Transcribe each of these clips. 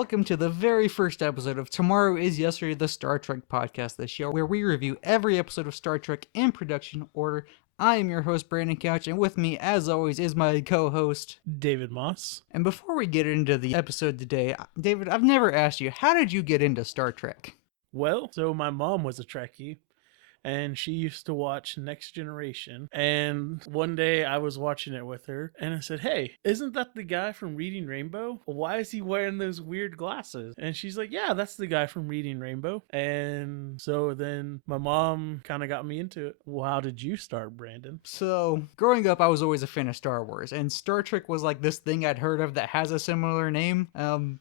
welcome to the very first episode of Tomorrow is Yesterday, the Star Trek podcast, the show where we review every episode of Star Trek in production order. I am your host, Brandon Couch, and with me, as always, is my co-host, David Moss. And before we get into the episode today, David, I've never asked you, how did you get into Star Trek? Well, so my mom was a Trekkie, and she used to watch Next Generation. And one day I was watching it with her, and I said, "Hey, isn't that the guy from Reading Rainbow? Why is he wearing those weird glasses?" And she's like, "Yeah, that's the guy from Reading Rainbow." And so then my mom kind of got me into it. Well, how did you start, Brandon? So, growing up, I was always a fan of Star Wars, and Star Trek was like this thing I'd heard of that has a similar name.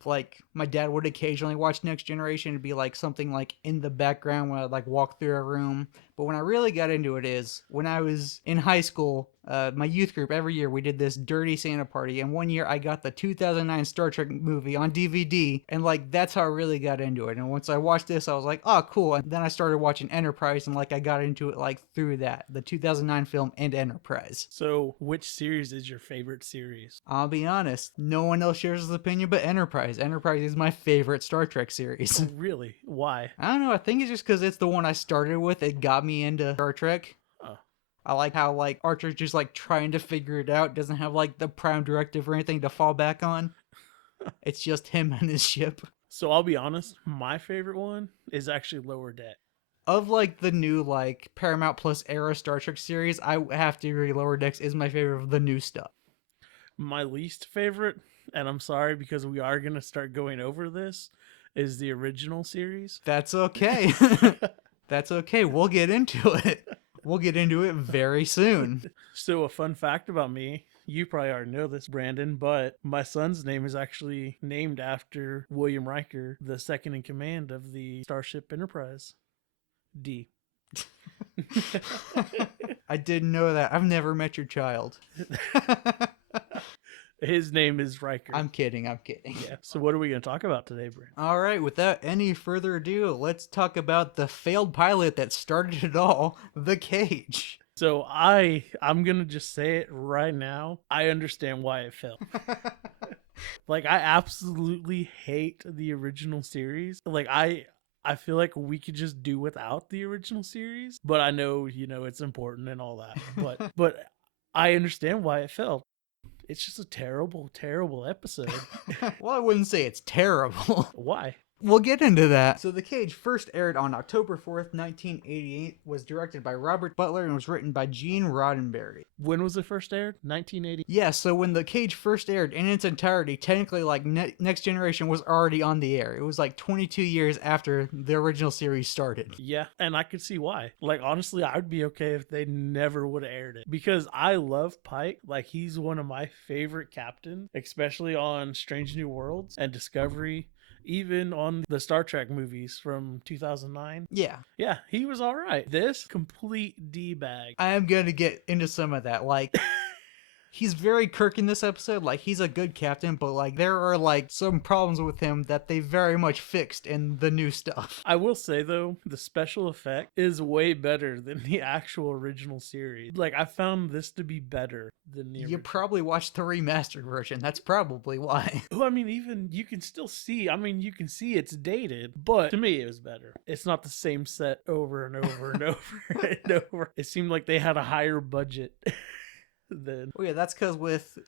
Like, my dad would occasionally watch Next Generation. It'd be like something like in the background when I'd like walk through a room. But when I really got into it is when I was in high school, my youth group, every year we did this Dirty Santa party. And one year I got the 2009 Star Trek movie on DVD. And like, that's how I really got into it. And once I watched this, I was like, oh, cool. And then I started watching Enterprise and like I got into it like through that, the 2009 film and Enterprise. So which series is your favorite series? I'll be honest, no one else shares this opinion but Enterprise. Enterprise is my favorite Star Trek series. Oh, really? Why? I don't know, I think it's just because it's the one I started with. It got me into Star Trek. I like how, like, Archer's just, like, trying to figure it out. Doesn't have, like, the prime directive or anything to fall back on. It's just him and his ship. So I'll be honest, my favorite one is actually Lower Deck. Of, like, the new, like, Paramount Plus era Star Trek series, I have to agree Lower Decks is my favorite of the new stuff. My least favorite, and I'm sorry because we are going to start going over this, is the original series. That's okay. That's okay. We'll get into it. We'll get into it very soon. So a fun fact about me, you probably already know this, Brandon, but my son's name is actually named after William Riker, the second in command of the Starship Enterprise. D. I didn't know that. I've never met your child. His name is Riker. I'm kidding. Yeah. So what are we going to talk about today, Brandon? All right. Without any further ado, let's talk about the failed pilot that started it all, The Cage. So I'm going to just say it right now. I understand why it failed. Like, I absolutely hate the original series. Like, I feel like we could just do without the original series, but I know, it's important and all that. But I understand why it failed. It's just a terrible, terrible episode. Well, I wouldn't say it's terrible. Why? We'll get into that. So The Cage first aired on October 4th, 1988, was directed by Robert Butler, and was written by Gene Roddenberry. When was it first aired? 1980? Yeah, so when The Cage first aired in its entirety, technically, like, Next Generation was already on the air. It was like 22 years after the original series started. Yeah, and I could see why. Like, honestly, I'd be okay if they never would have aired it. Because I love Pike. Like, he's one of my favorite captains, especially on Strange New Worlds and Discovery. Even on the Star Trek movies from 2009. Yeah, he was all right. This, complete D-bag. I am going to get into some of that. Like, he's very Kirk in this episode. Like, he's a good captain, but, like, there are, like, some problems with him that they very much fixed in the new stuff. I will say, though, the special effect is way better than the actual original series. Like, I found this to be better than the original. You probably watched the remastered version. That's probably why. Well, I mean, even you can still see, you can see it's dated, but to me, it was better. It's not the same set over and over and over and over. It seemed like they had a higher budget. Then. Well, yeah, that's because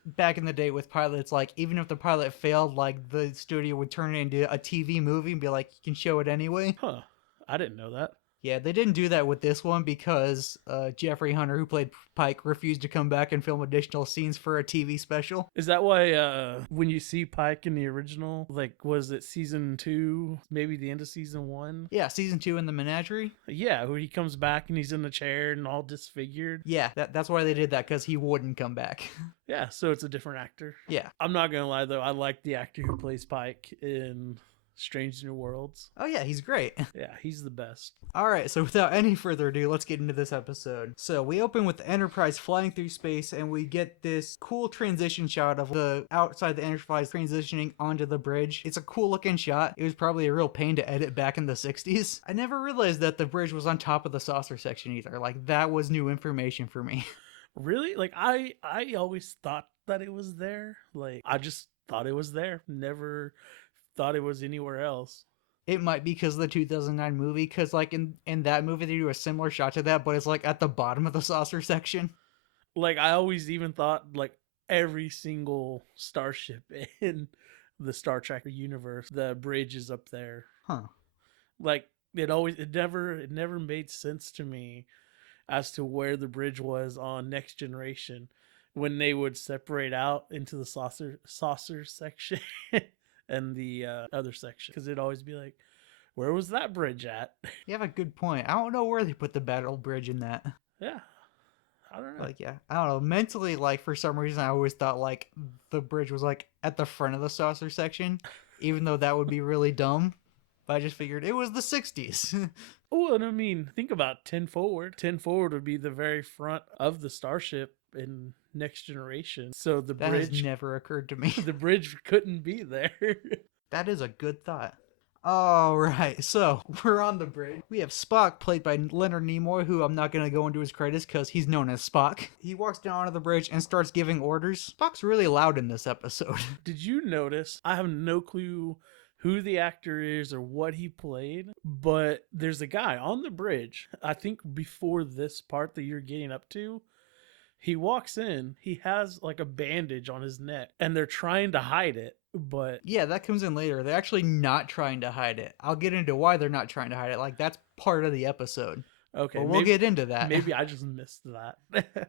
back in the day with pilots, like, even if the pilot failed, like, the studio would turn it into a TV movie and be like, you can show it anyway. Huh. I didn't know that. Yeah, they didn't do that with this one because Jeffrey Hunter, who played Pike, refused to come back and film additional scenes for a TV special. Is that why when you see Pike in the original, like, was it season 2, maybe the end of season 1? Yeah, season 2 in the Menagerie. Yeah, where he comes back and he's in the chair and all disfigured. Yeah, that's why they did that, because he wouldn't come back. Yeah, so it's a different actor. Yeah. I'm not going to lie, though. I like the actor who plays Pike in Strange New Worlds. Oh yeah, he's great. Yeah, he's the best. Alright, so without any further ado, let's get into this episode. So we open with the Enterprise flying through space, and we get this cool transition shot of the outside the Enterprise transitioning onto the bridge. It's a cool looking shot. It was probably a real pain to edit back in the 60s. I never realized that the bridge was on top of the saucer section either. Like, that was new information for me. Really? Like, I always thought that it was there. Like, I just thought it was there. Never thought it was anywhere else. It might be because of the 2009 movie, because like in that movie they do a similar shot to that, but it's like at the bottom of the saucer section. Like I always even thought like every single starship in the Star Trek universe, the bridge is up there. Huh. Like it never made sense to me as to where the bridge was on Next Generation when they would separate out into the saucer section and the other section, because it'd always be like, where was that bridge at? You have a good point. I don't know where they put the battle bridge in that. Yeah, I don't know. Like, yeah, I don't know. Mentally, like, for some reason, I always thought, like, the bridge was, like, at the front of the saucer section, even though that would be really dumb. But I just figured it was the 60s. Oh, and I mean, think about 10 forward. 10 forward would be the very front of the starship in Next Generation. So the That has bridge, never occurred to me. the bridge couldn't be there. That is a good thought. All right, so we're on the bridge. We have Spock, played by Leonard Nimoy, who I'm not going to go into his credits because he's known as Spock. He walks down onto the bridge and starts giving orders. Spock's really loud in this episode. Did you notice? I have no clue who the actor is or what he played, but there's a guy on the bridge. I think before this part that you're getting up to, he walks in, he has like a bandage on his neck, and they're trying to hide it, but Yeah, that comes in later. They're actually not trying to hide it. I'll get into why they're not trying to hide it. Like, that's part of the episode. okay, But we'll get into that. Maybe I just missed that.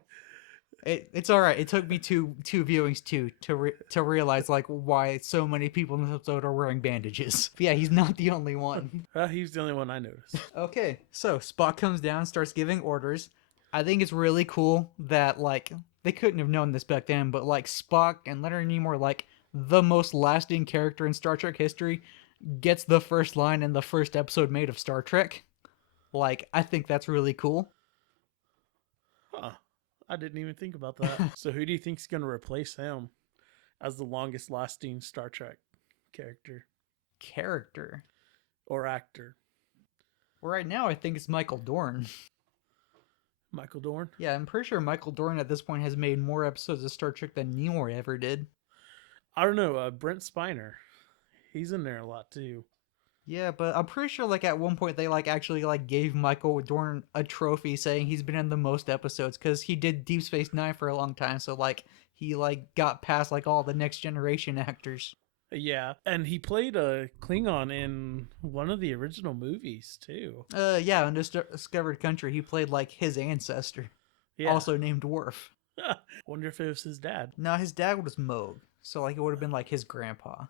It's all right. It took me two viewings to realize like why so many people in this episode are wearing bandages. But yeah, he's not the only one. He's the only one I noticed. Okay, so Spock comes down, starts giving orders. I think it's really cool that like they couldn't have known this back then, but like Spock and Leonard Nimoy, like the most lasting character in Star Trek history, gets the first line in the first episode made of Star Trek. Like, I think that's really cool. Huh. I didn't even think about that. So who do you think's going to replace him as the longest lasting Star Trek character Character. or actor? Well, right now, I think it's Michael Dorn. Michael Dorn? Yeah, I'm pretty sure Michael Dorn at this point has made more episodes of Star Trek than Nimoy ever did. I don't know. Brent Spiner. He's in there a lot too. Yeah, but I'm pretty sure like at one point they like actually like gave Michael Dorn a trophy saying he's been in the most episodes because he did Deep Space Nine for a long time. So like he like got past like all the Next Generation actors. Yeah, and he played a Klingon in one of the original movies too. Yeah, in Discovered Country he played like his ancestor, Yeah. also named Worf. Wonder if it was his dad. No, his dad was Moog, so like it would have been like his grandpa.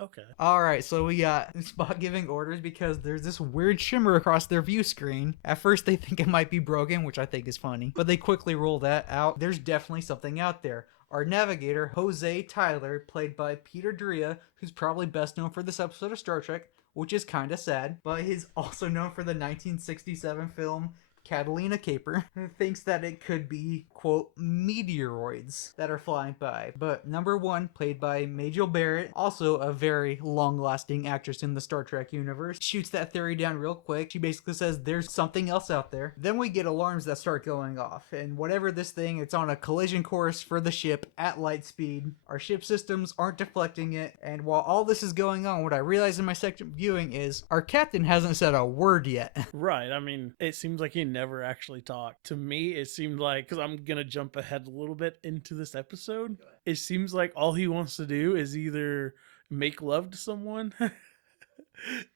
Okay. All right, so we got Spock giving orders because there's this weird shimmer across their view screen. At first, they think it might be broken, which I think is funny, but they quickly rule that out. There's definitely something out there. Our navigator, Jose Tyler, played by Peter Drea, who's probably best known for this episode of Star Trek, which is kind of sad, but he's also known for the 1967 film Catalina Caper, thinks that it could be, quote, meteoroids that are flying by. But number one, played by Majel Barrett, also a very long-lasting actress in the Star Trek universe, shoots that theory down real quick. She basically says there's something else out there. Then we get alarms that start going off, and whatever this thing, it's on a collision course for the ship at light speed. Our ship systems aren't deflecting it, and while all this is going on, what I realize in my second viewing is our captain hasn't said a word yet. Right. I mean, it seems like he never actually talked. To me, it seemed like, because I'm going to jump ahead a little bit into this episode, it seems like all he wants to do is either make love to someone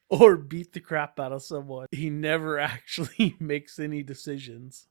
or beat the crap out of someone. He never actually makes any decisions.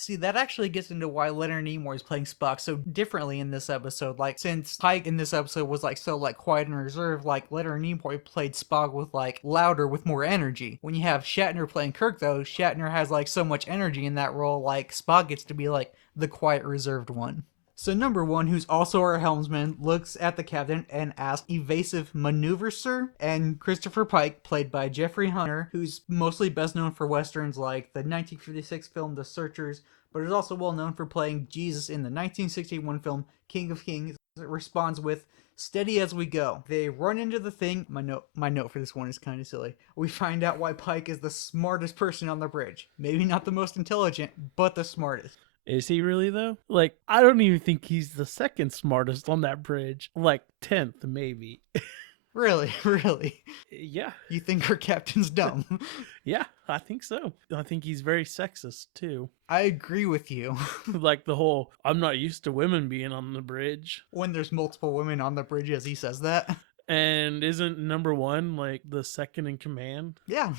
See, that actually gets into why Leonard Nimoy is playing Spock so differently in this episode. Like, since Pike in this episode was, like, so, like, quiet and reserved, like, Leonard Nimoy played Spock with, like, louder, with more energy. When you have Shatner playing Kirk, though, Shatner has, like, so much energy in that role, like, Spock gets to be, like, the quiet, reserved one. So number one, who's also our helmsman, looks at the captain and asks, "Evasive maneuver, sir?" And Christopher Pike, played by Jeffrey Hunter, who's mostly best known for westerns like the 1956 film The Searchers, but is also well known for playing Jesus in the 1961 film King of Kings, responds with, "Steady as we go." They run into the thing. My note for this one is kind of silly. We find out why Pike is the smartest person on the bridge. Maybe not the most intelligent, but the smartest. Is he really, though? Like, I don't even think he's the second smartest on that bridge. Like, 10th, maybe. Really, really. Yeah, You think our captain's dumb? yeah, I think so. I think he's very sexist too. I agree with you. Like the whole "I'm not used to women being on the bridge." When there's multiple women on the bridge as he says that. And isn't number one like the second in command? Yeah.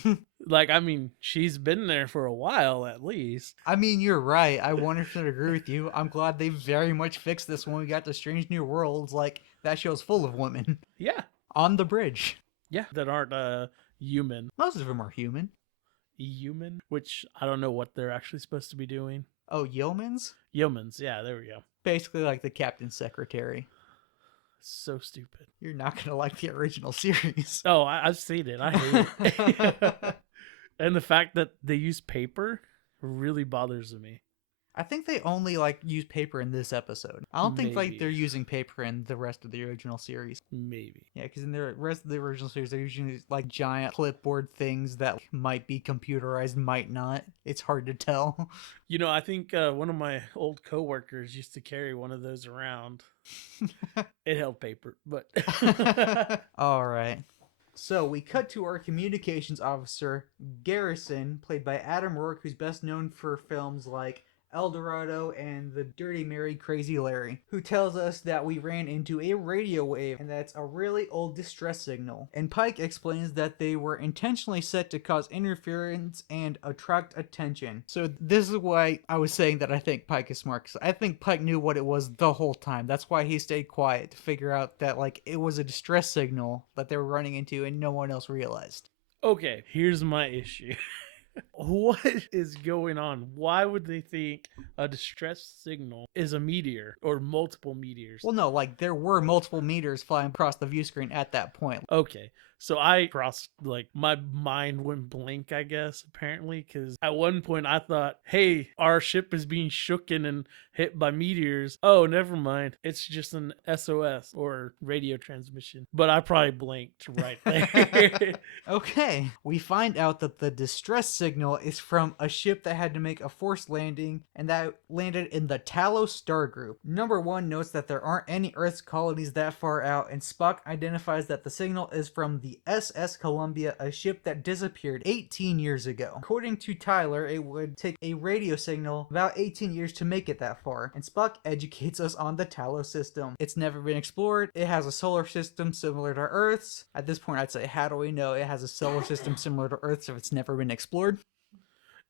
Like, I mean, she's been there for a while at least. I mean, you're right. I 100% agree with you. I'm glad they very much fixed this when we got to Strange New Worlds. Like, that show's full of women Yeah, on the bridge. yeah, that aren't human. Most of them are human. Human, which I don't know what they're actually supposed to be doing. Oh, yeomans? Yeomans, yeah, there we go. Basically like the captain's secretary. So stupid. You're not going to like the original series. Oh, I've seen it. I hate it. And the fact that they use paper really bothers me. I think they only like use paper in this episode. I don't think like Maybe. they're using paper in the rest of the original series. Maybe. Yeah, because in the rest of the original series, they're using like giant clipboard things that might be computerized, might not. It's hard to tell. You know, I think one of my old coworkers used to carry one of those around. It held paper, but All right. So we cut to our communications officer, Garrison, played by Adam Rourke, who's best known for films like El Dorado and The Dirty Mary Crazy Larry, who tells us that we ran into a radio wave and that's a really old distress signal. And Pike explains that they were intentionally set to cause interference and attract attention. So this is why I was saying that I think Pike is smart, because I think Pike knew what it was the whole time. That's why he stayed quiet, to figure out that like it was a distress signal that they were running into and no one else realized. okay, here's my issue. What is going on? Why would they think a distress signal is a meteor or multiple meteors? Well, no, like there were multiple meters flying across the view screen at that point. Okay, so I crossed, like, my mind went blank, I guess, apparently, because at one point I thought, hey, our ship is being shooken and hit by meteors. Oh, never mind. It's just an SOS or radio transmission. But I probably blanked right there. Okay, we find out that the distress signal is from a ship that had to make a forced landing and that landed in the Talos star group. Number 1 notes that there aren't any Earth colonies that far out, and Spock identifies that the signal is from the SS Columbia, a ship that disappeared 18 years ago. According to Tyler, it would take a radio signal about 18 years to make it that far, and Spock educates us on the Talos system. It's never been explored. It has a solar system similar to Earth's. At this point, I'd say, how do we know it has a solar system similar to Earth's if it's never been explored?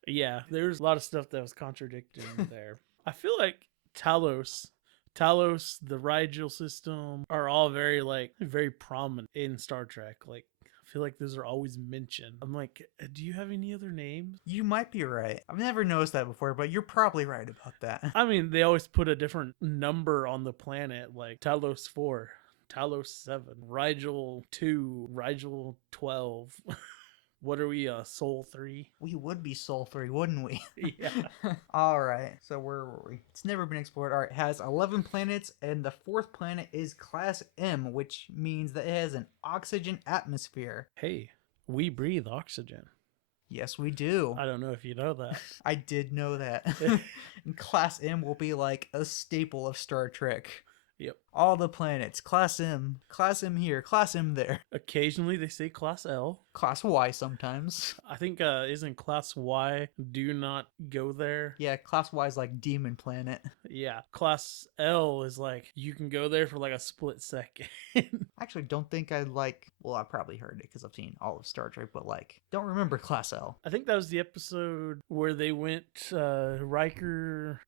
Yeah, there's a lot of stuff that was contradicting there. I feel like Talos, the Rigel system are all very prominent in Star Trek. Like, I feel like those are always mentioned. I'm like, do you have any other names? You might be right. I've never noticed that before, but you're probably right about that. I mean, they always put a different number on the planet, like Talos 4, Talos 7, Rigel 2, Rigel 12. What are we, Sol 3? We would be Sol 3, wouldn't we? Yeah. Alright, so where were we? It's never been explored. Alright, it has 11 planets, and the 4th planet is Class M, which means that it has an oxygen atmosphere. Hey, we breathe oxygen. Yes, we do. I don't know if you know that. I did know that. And Class M will be like a staple of Star Trek. Yep. All the planets. Class M here, Class M there. Occasionally they say Class L. Class Y sometimes. I think isn't Class Y do not go there? Yeah, Class Y is like Demon Planet. Yeah. Class L is like you can go there for like a split second. Actually, don't think I well, I probably heard it because I've seen all of Star Trek, but don't remember Class L. I think that was the episode where they went Riker,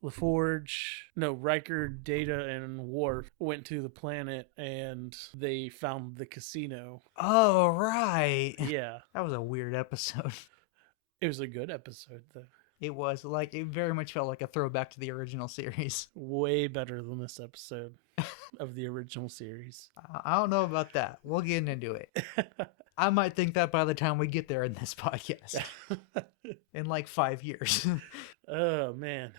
Data, and Worf went to the planet and they found the casino. Oh, right. Yeah. That was a weird episode. It was a good episode though. It was it very much felt like a throwback to the original series. Way better than this episode of the original series. I don't know about that. We'll get into it. I might think that by the time we get there in this podcast. In 5 years. Oh, man.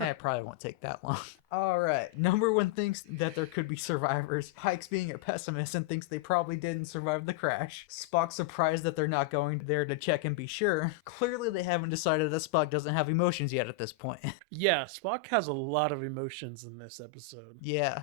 It probably won't take that long. All right. Number 1 thinks that there could be survivors. Pike's being a pessimist and thinks they probably didn't survive the crash. Spock's surprised that they're not going there to check and be sure. Clearly, they haven't decided that Spock doesn't have emotions yet at this point. Yeah, Spock has a lot of emotions in this episode. Yeah.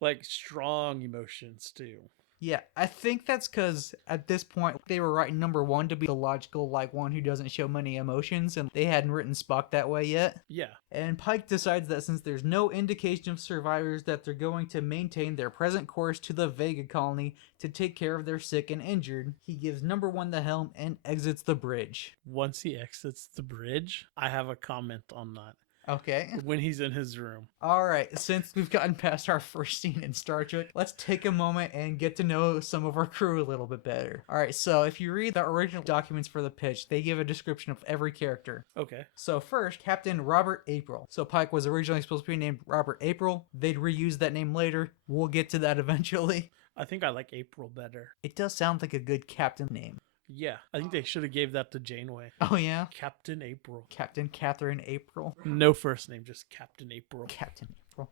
Like strong emotions too. Yeah, I think that's because at this point they were writing number one to be the logical, like one who doesn't show many emotions, and they hadn't written Spock that way yet. Yeah. And Pike decides that since there's no indication of survivors, that they're going to maintain their present course to the Vega colony to take care of their sick and injured. He gives number one the helm and exits the bridge. Once he exits the bridge, I have a comment on that. Okay. When he's in his room. Alright, since we've gotten past our first scene in Star Trek, let's take a moment and get to know some of our crew a little bit better. Alright, so if you read the original documents for the pitch, they give a description of every character. Okay. So first, Captain Robert April. So Pike was originally supposed to be named Robert April. They'd reuse that name later. We'll get to that eventually. I think I like April better. It does sound like a good captain name. Yeah. I think they should have gave that to Janeway. Oh yeah? Captain April. Captain Catherine April. No first name, just Captain April. Captain April.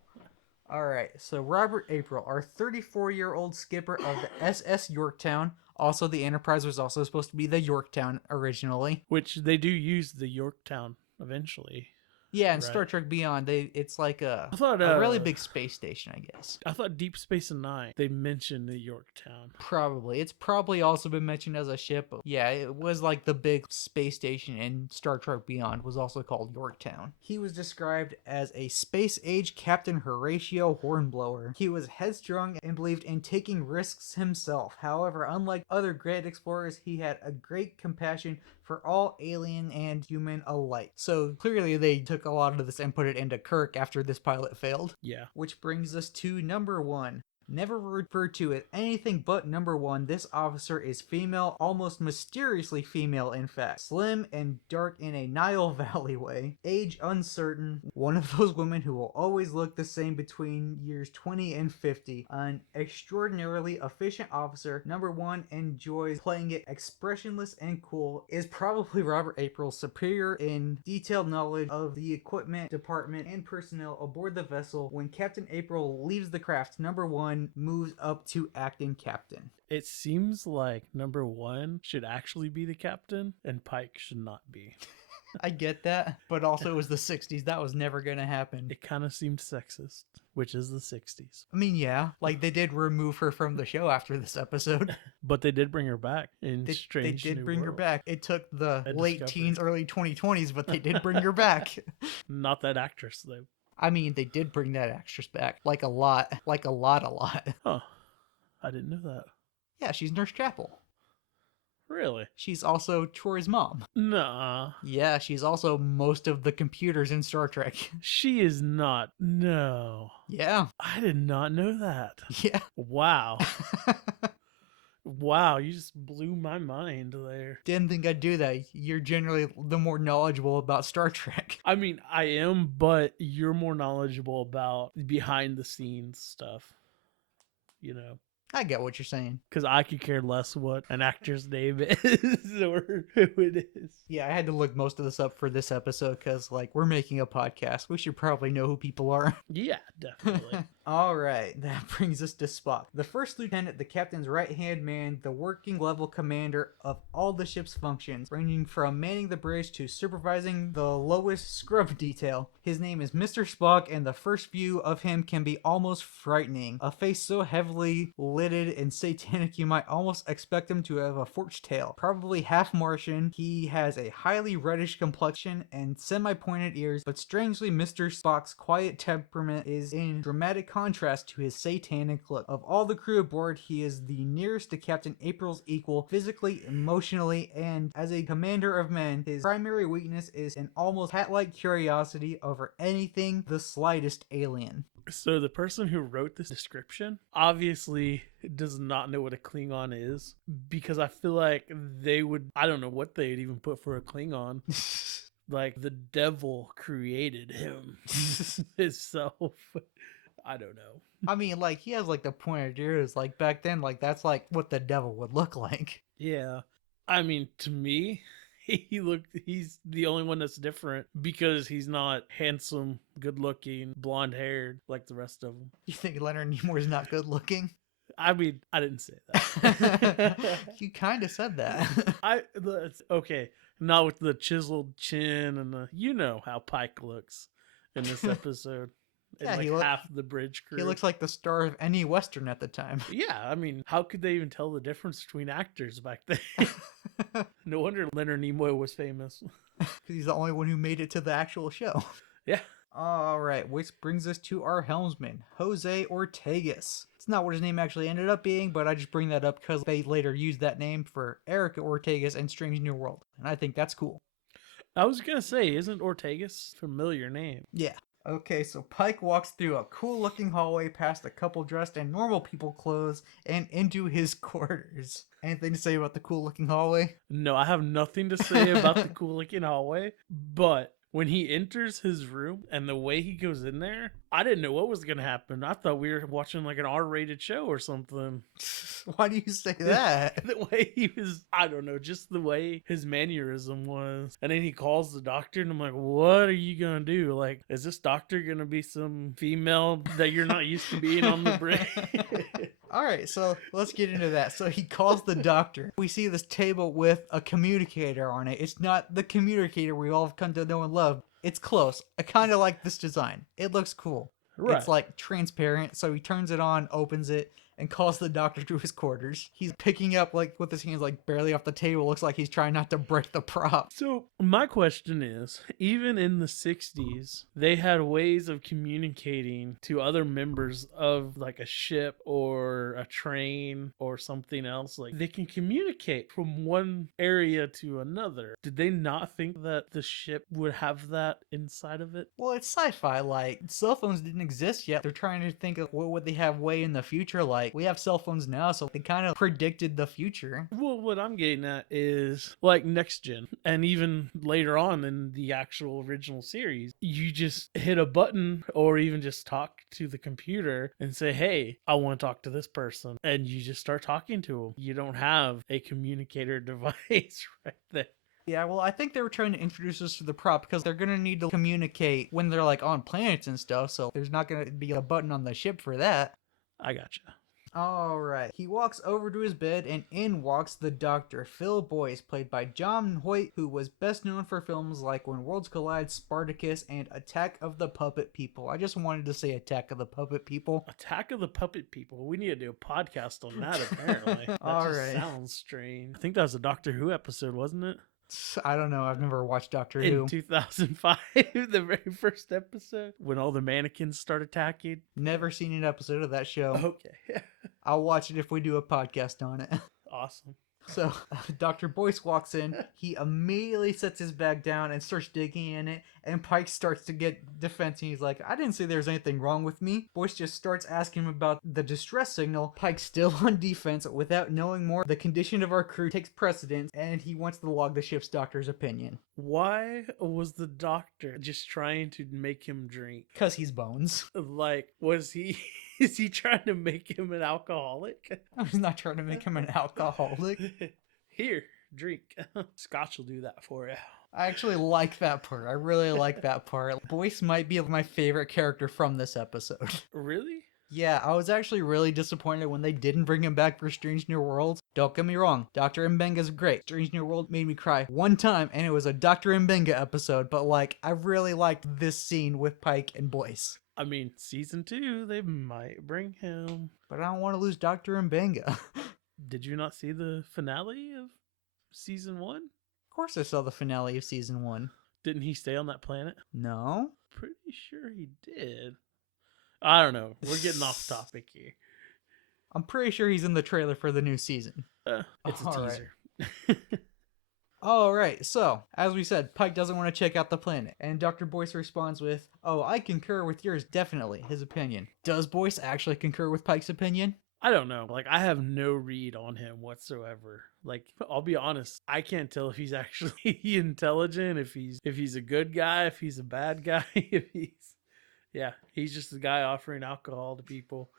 Alright, so Robert April, our 34-year-old skipper of the SS Yorktown. Also, the Enterprise was also supposed to be the Yorktown originally. Which they do use the Yorktown eventually. Yeah, in Right. Star Trek Beyond, it's like I thought a really big space station, I guess. I thought Deep Space Nine they mentioned the Yorktown. Probably. It's probably also been mentioned as a ship. But yeah, it was like the big space station in Star Trek Beyond was also called Yorktown. He was described as a space-age Captain Horatio Hornblower. He was headstrong and believed in taking risks himself. However, unlike other great explorers, he had a great compassion for all alien and human alike. So clearly they took a lot of this and put it into Kirk after this pilot failed. Yeah. Which brings us to number one. Never referred to as anything but number one, this officer is female, almost mysteriously female in fact. Slim and dark in a Nile Valley way. Age uncertain. One of those women who will always look the same between years 20 and 50. An extraordinarily efficient officer. Number one enjoys playing it expressionless and cool. Is probably Robert April's superior in detailed knowledge of the equipment, department, and personnel aboard the vessel. When Captain April leaves the craft, number one moves up to acting captain. It seems like number one should actually be the captain and Pike should not be. I get that, but also it was the 60s. That was never going to happen. It kind of seemed sexist, which is the 60s. I mean, yeah, like they did remove her from the show after this episode. But they did bring her back in They Strange did New bring her World. back. It took the A late discovery. teens, early 2020s, but they did bring her back. Not that actress, though. I mean, they did bring that actress back. Like a lot. Like a lot. Huh. I didn't know that. Yeah, she's Nurse Chapel. Really? She's also Troy's mom. Nah. Yeah, she's also most of the computers in Star Trek. She is not. No. Yeah. I did not know that. Yeah. Wow. Wow, you just blew my mind there. Didn't think I'd do that. You're generally the more knowledgeable about Star Trek. I mean, I am, but you're more knowledgeable about behind the scenes stuff. You know, I get what you're saying. because I could care less what an actor's name is or who it is. Yeah, I had to look most of this up for this episode because, like, we're making a podcast. We should probably know who people are. Yeah, definitely. All right, that brings us to Spock. The first lieutenant, the captain's right-hand man, the working level commander of all the ship's functions, ranging from manning the bridge to supervising the lowest scrub detail. His name is Mr. Spock, and the first view of him can be almost frightening. A face so heavily lidded and satanic you might almost expect him to have a forked tail. Probably half Martian, he has a highly reddish complexion and semi-pointed ears, but strangely Mr. Spock's quiet temperament is in dramatic contrast to his satanic look. Of all the crew aboard, he is the nearest to Captain April's equal, physically, emotionally, and as a commander of men, his primary weakness is an almost cat-like curiosity over anything the slightest alien. So the person who wrote this description obviously does not know what a Klingon is, because I feel like they would, I don't know what they'd even put for a Klingon. Like the devil created him himself. I don't know. I mean, like, he has, like, the pointed ears. Like, back then, like, that's, like, what the devil would look like. Yeah. I mean, to me, he's the only one that's different because he's not handsome, good looking, blonde haired like the rest of them. You think Leonard Nimoy's not good looking? I mean, I didn't say that. You kind of said that. Okay, not with the chiseled chin and the, you know how Pike looks in this episode. and Yeah, like half the bridge crew. he looks like the star of any Western at the time. Yeah, I mean, how could they even tell the difference between actors back then? No wonder Leonard Nimoy was famous. Because he's the only one who made it to the actual show. Yeah. All right, which brings us to our helmsman, Jose Ortegas. It's not what his name actually ended up being, but I just bring that up because they later used that name for Eric Ortegas in Strange New World, and I think that's cool. I was gonna say, isn't Ortegas a familiar name? Yeah. Okay, so Pike walks through a cool-looking hallway past a couple dressed in normal people clothes and into his quarters. Anything to say about the cool-looking hallway? No, I have nothing to say about the cool looking hallway, but when he enters his room and the way he goes in there, I didn't know what was gonna happen. I thought we were watching like an R-rated show or something. Why do you say that? The way he was, I don't know, just the way his mannerism was. And then he calls the doctor, and I'm like, what are you gonna do? Like, is this doctor gonna be some female that you're not used to being on the bridge? All right, so let's get into that. So he calls the doctor. We see this table with a communicator on it. It's not the communicator we all have come to know and love. It's close. I kind of like this design. It looks cool. Right. It's like transparent, so he turns it on, opens it, and calls the doctor to his quarters. He's picking up like with his hands like barely off the table. Looks like he's trying not to break the prop. So my question is, even in the 60s, they had ways of communicating to other members of like a ship or a train or something else. Like they can communicate from one area to another. Did they not think that the ship would have that inside of it? Well, it's sci-fi. Like cell phones didn't exist yet. They're trying to think of what would they have way in the future like. We have cell phones now, so they kind of predicted the future. Well, what I'm getting at is like next gen, and even later on in the actual original series, you just hit a button or even just talk to the computer and say, hey, I want to talk to this person. And you just start talking to them. You don't have a communicator device right there. Yeah, well, I think they were trying to introduce us to the prop because they're going to need to communicate when they're like on planets and stuff, so there's not going to be a button on the ship for that. I gotcha. All right. He walks over to his bed, and in walks the doctor, Phil Boyce, played by John Hoyt, who was best known for films like When Worlds Collide, Spartacus, and Attack of the Puppet People. I just wanted to say Attack of the Puppet People. Attack of the Puppet People. We need to do a podcast on that, apparently. That All just right. sounds strange. I think that was a Doctor Who episode, wasn't it? I don't know. I've never watched Doctor In Who. 2005, the very first episode, when all the mannequins start attacking. Never seen an episode of that show. Okay. I'll watch it if we do a podcast on it. Awesome. So, Dr. Boyce walks in. He immediately sets his bag down and starts digging in it. And Pike starts to get defensive. He's like, I didn't say there's anything wrong with me. Boyce just starts asking him about the distress signal. Pike's still on defense without knowing more. The condition of our crew takes precedence. And he wants to log the ship's doctor's opinion. Why was the doctor just trying to make him drink? Because he's Bones. Like, was he... Is he trying to make him an alcoholic? I'm not trying to make him an alcoholic. Here, drink. Scotch will do that for you. I actually like that part. I really like that part. Boyce might be my favorite character from this episode. Really? Yeah, I was actually really disappointed when they didn't bring him back for Strange New Worlds. Don't get me wrong, Dr. Mbenga's great. Strange New World made me cry one time, and it was a Dr. Mbenga episode, but like, I really liked this scene with Pike and Boyce. I mean, season 2, they might bring him. But I don't want to lose Dr. Mbenga. Did you not see the finale of season 1? Of course I saw the finale of season 1. Didn't he stay on that planet? No? Pretty sure he did. I don't know. We're getting off topic here. I'm pretty sure he's in the trailer for the new season. It's a All right. teaser. Alright, so, as we said, Pike doesn't want to check out the planet, and Dr. Boyce responds with, oh, I concur with yours, definitely, his opinion. Does Boyce actually concur with Pike's opinion? I don't know. Like, I have no read on him whatsoever. Like, I'll be honest, I can't tell if he's actually intelligent, if he's a good guy, if he's a bad guy, he's just a guy offering alcohol to people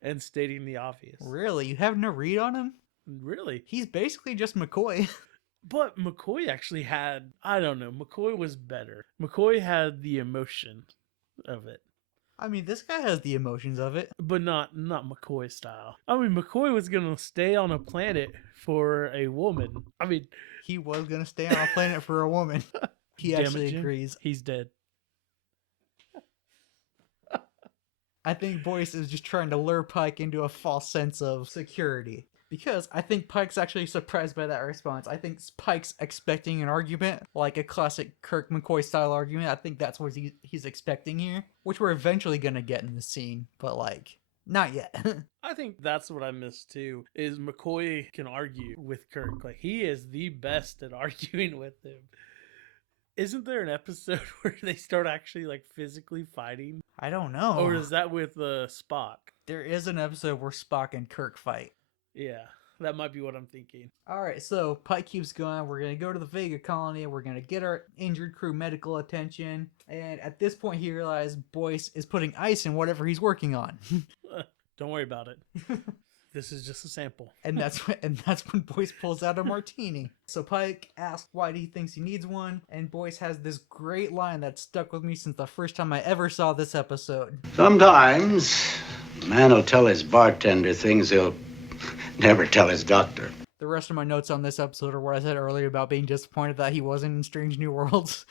and stating the obvious. Really? You have no read on him? Really? He's basically just McCoy. But McCoy actually had, I don't know, McCoy was better. McCoy had the emotion of it. I mean, this guy has the emotions of it. But not McCoy style. I mean, McCoy was going to stay on a planet for a woman. I mean... He was going to stay on a planet for a woman. He actually Jim. agrees. He's dead. I think Boyce is just trying to lure Pike into a false sense of security. Because I think Pike's actually surprised by that response. I think Pike's expecting an argument, like a classic Kirk McCoy style argument. I think that's what he's expecting here, which we're eventually gonna get in the scene, but like, not yet. I think that's what I missed too, is McCoy can argue with Kirk. Like, he is the best at arguing with him. Isn't there an episode where they start actually like physically fighting? I don't know. Or is that with Spock? There is an episode where Spock and Kirk fight. Yeah, that might be what I'm thinking. All right, so Pike keeps going. We're going to go to the Vega colony. We're going to get our injured crew medical attention. And at this point, he realizes Boyce is putting ice in whatever he's working on. Don't worry about it. This is just a sample. And that's when Boyce pulls out a martini. So Pike asks why he thinks he needs one, and Boyce has this great line that stuck with me since the first time I ever saw this episode. Sometimes a man will tell his bartender things he'll never tell his doctor. The rest of my notes on this episode are what I said earlier about being disappointed that he wasn't in Strange New Worlds.